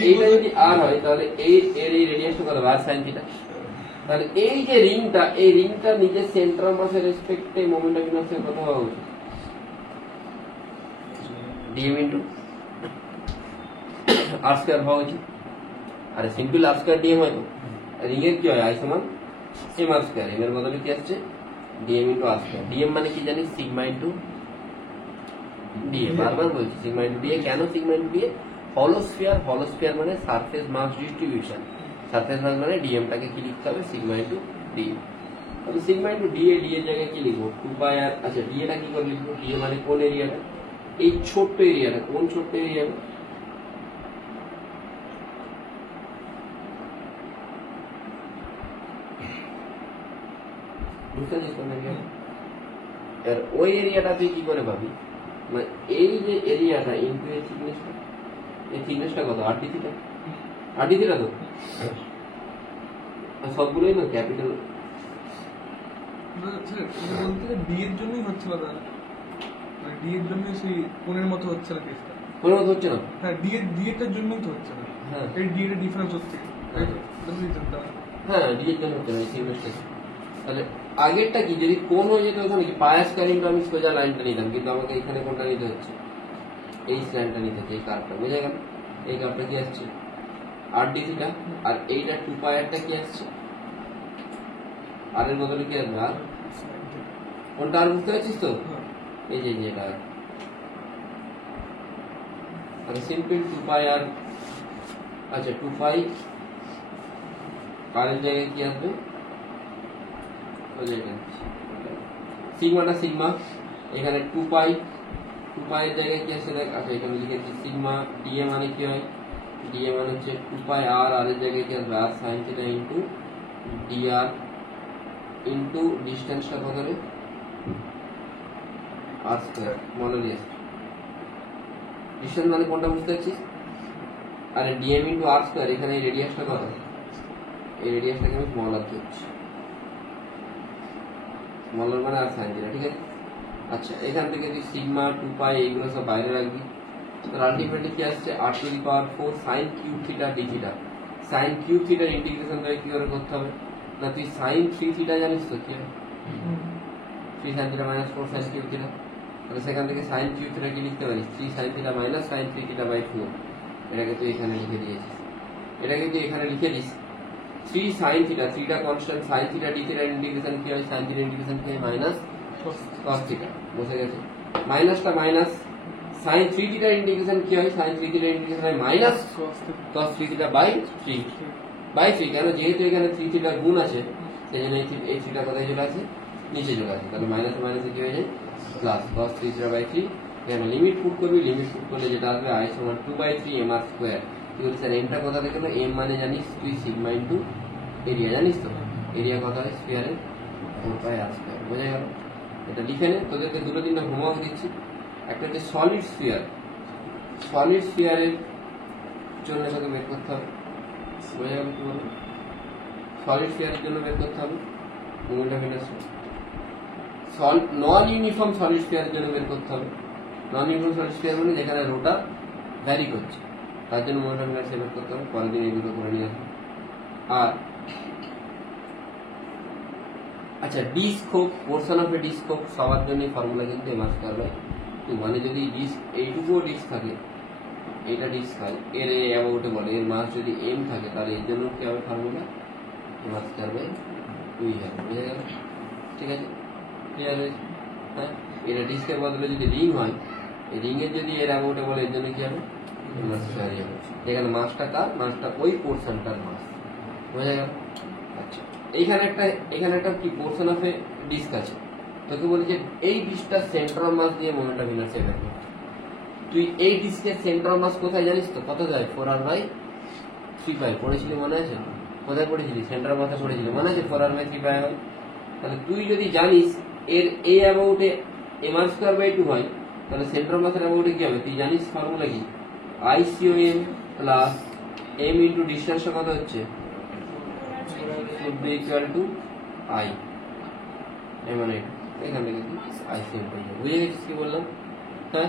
এইটা যদি আর হয় তাহলে এর এই রেডিয়াসটা কত আর সাইন থিটা। তাহলে এই যে রিংটা, এই রিংটা নিজের সেন্ট্রাল মাসের রেসপেক্টে মোমেন্ট অফ ইনার্সিয়ার কত হওয়া উচিত? ডিএম ইন্টু আর স্কয়ার হওয়া উচিত। আরে সিম্পল আর স্কয়ার ডিএম হয় তো, রিং এর কি হয়? আই সমান এম আর স্কয়ার, এম এর বদলে কি আসছে? DM into R square. DM মানে কি জানিস? Sigma into DA. বারবার বলছি সিগমা ইন্টু ডিএ। কেন সিগমা ইন্টু ডিএ? হলোস্ফিয়ার, হলোস্ফিয়ার মানে সারফেস মাস ডিস্ট্রিবিউশন, সারফেস মাস মানে ডিএমটাকে কি লিখতে হবে? Sigma into DA. তাহলে সিগমা ইন্টু ডিএ, ডি এর জায়গায় কি লিখবো 2 পাই আর, আচ্ছা ডিএটা কি করে লিখবো, ডিএ মানে কোন এরিয়াটা, এই ছোট্ট এরিয়াটা, কোন ছোট্ট এরিয়া, বুঝতে পারছিস কোন এরিয়া, আর ওই এরিয়াটা তুই কি করে পাবি, মানে এই যে এরিয়াটা ইন্টু এই থিকনেসটা, এই থিকনেসটা কত, আর ডি থিটা, আর ডি থিটা তো, আর সবগুলোই না ক্যাপিটাল। বলতে ডি এর জন্যই হচ্ছে না, মানে ডি এর জন্য সেই কোণের মতো হচ্ছে না কেসটা, কোনো কথা হচ্ছে না, হ্যাঁ ডি এর জন্যই তো হচ্ছে না, হ্যাঁ এই ডি এর ডিফারেন্স হচ্ছে, তাই তো? এটা রিজনটা হ্যাঁ ডি এর জন্য হচ্ছে না, এই থিকনেসটা। তাহলে আগেরটা কি, যদি কোন হয়ে যেত ওখানে কি পায়াস কারিংটা আমি সোজা লাইনটা নিতাম, কিন্তু আমাকে এখানে কোনটা নিতে হচ্ছে, এই লাইনটা নিতে হচ্ছে, এই কার্ভটা, বুঝা গেল, এই কার্ভটা কি আসছে আর ডি থিটা, আর এইটা 2 পায়ারটা কি আসছে, আর এর বদলে কি আসবে আর, কোনটা আর বুঝতে পারছিস তো, এই যে এটা, তাহলে সিম্পল 2 পাই আর, আচ্ছা 2 পাই আর এর জায়গায় কি আসবে, সিগমাটা সিগমা, এখানে 2 পাই, 2 পাই এর জায়গায় কি আসছে দেখ, আচ্ছা এখানে লিখেছি সিগমা, ডিএ মানে কি হয়, ডিএ মানে হচ্ছে 2 পাই আর, আর এর জায়গায় কি আসবে r sine theta into dr into ডিসটেন্সটা কত রে, আর স্কয়ার, মনে দিয়েছে ডিসটেন্স মানে কোনটা বুঝতে পারছিস, আর ডিএম ইনটু আর স্কয়ার, এখানে এই রেডিয়াসটা কত, এই রেডিয়াসটাকে আমি স্মল আর দিচ্ছি, স্মল আর মানে আর সাইন থিটা, ঠিক আছে। আচ্ছা এখান থেকে তুই সিগমা 2 পাই এইগুলো সব বাইরে রাখবি, তাহলে আলটিমেটলি কি আসছে r to the power 4 sine cube theta d theta, sine cube থিটার ইন্টিগ্রেশন তোকে কি করে করতে হবে, না তুই সাইন 3 থিটা জানিস তো, কি 3 sine theta minus 4 sine cube theta, তাহলে সেখান থেকে সাইন কিউব থিটা কি লিখতে পারিস 3 sine theta minus sine 3 theta by 4, এটাকে তুই এখানে লিখে দিয়েছিস, এটাকে তুই এখানে লিখে দিস 3 সাইন থিটা, 3টা কনস্ট্যান্ট, সাইন থিটা ডি থিটার ইন্টিগ্রেশন কি হয়, সাইন থিটা ইন্টিগ্রেশন কি হয় মাইনাস cos থিটা, বুঝে গেছে, মাইনাসটা মাইনাস, সাইন 3 থিটার ইন্টিগ্রেশন কি হয়, সাইন 3 থিটার ইন্টিগ্রেশন হয় মাইনাস cos 3 থিটা বাই 3, কেন যেহেতু এখানে 3 থিটার গুণ আছে সেই জন্য এই থিটা কোথায় চলে আসে, নিচে চলে আসে, তাহলে মাইনাস মাইনাসে কি হয়ে যায় প্লাস cos 3 থিটা বাই 3, এখানে লিমিট পুট করবি, লিমিট পুট করলে যেটা আসবে i সমান 2/3 mr স্কয়ার, তুই বলছিস স্যার এমটা কোথা থেকে, এম মানে জানিস তুই সিগমা ইনটু এরিয়া, জানিস তো এরিয়া কত হয় স্কয়ারের 4 পাই আর স্কয়ার, বোঝা গেল। এটা লিখে নে, তোদেরকে দুটো তিনটা হোমওয়ার্ক দিচ্ছি, একটা হচ্ছে সলিড স্ফিয়ার, সলিড স্ফিয়ারের জন্য তোকে বের করতে হবে, বোঝা গেল কি বলবো, সলিড স্ফিয়ারের জন্য বের করতে হবে moment of inertia, non uniform solid স্ফিয়ারের জন্য বের করতে হবে, নন ইউনিফর্ম সলিড স্ফিয়ার মানে যেখানে রোটা ভ্যারি করছে, তার জন্য মোমেন্ট অফ ইনারশিয়া বের করতে হবে, পরের দিন এই দুটো করে নিয়ে আসবে। আর আচ্ছা ডিস্কোপ, পোর্শন অফ এ ডিস্কোপ সবার জন্য ফর্মুলা কিন্তু এম আর স্কয়ার বাই 2, মানে যদি ডিস্ক এইটুকুও ডিস্ক থাকে, এইটা ডিস্ক হয়, এর অ্যাবাউটে বলে এর মাস যদি এম থাকে, তাহলে এর জন্য কি হবে formula M R square by 2 হবে, বুঝা গেল, ঠিক আছে, ক্লিয়ার হয়েছে, হ্যাঁ। এটা ডিস্কের বদলে যদি রিং হয়, এই রিং এর যদি এর অ্যাবাউটে বলে এর জন্য কি হবে এম আর স্কয়ার হবে, এখানে মাসটা কার, মাসটা ওই পোর্শনটার মাস, বোঝা গেল। আচ্ছা এখানে একটা কি পোর্শন অফ এ ডিস্ক আছে, তোকে বলি যে এই ডিস্কটার সেন্টার অফ মাস দিয়ে মোমেন্ট অফ ইনারশিয়া বের কর, তুই এই ডিস্কের সেন্টার অফ মাস কোথায় জানিস তো, কত যায় 4r/3π, পড়েছিলি মনে আছে, কোথায় পড়েছিলি, সেন্টার অফ মাসে পড়েছিলি মনে আছে 4r/3π হয়, তাহলে তুই যদি জানিস এর এই অ্যাবাউটে mr স্কয়ার বাই 2 হয়, তাহলে সেন্টার অফ মাসের অ্যাবাউটে কি হবে, তুই জানিস ফর্মুলা কি, ICOM প্লাস m ইন্টু ডিস্টেন্সটা কত হচ্ছে, should be equal to I, মানে এখান থেকে ICM পাই, বুঝে গেছিস কি বললাম, হ্যাঁ।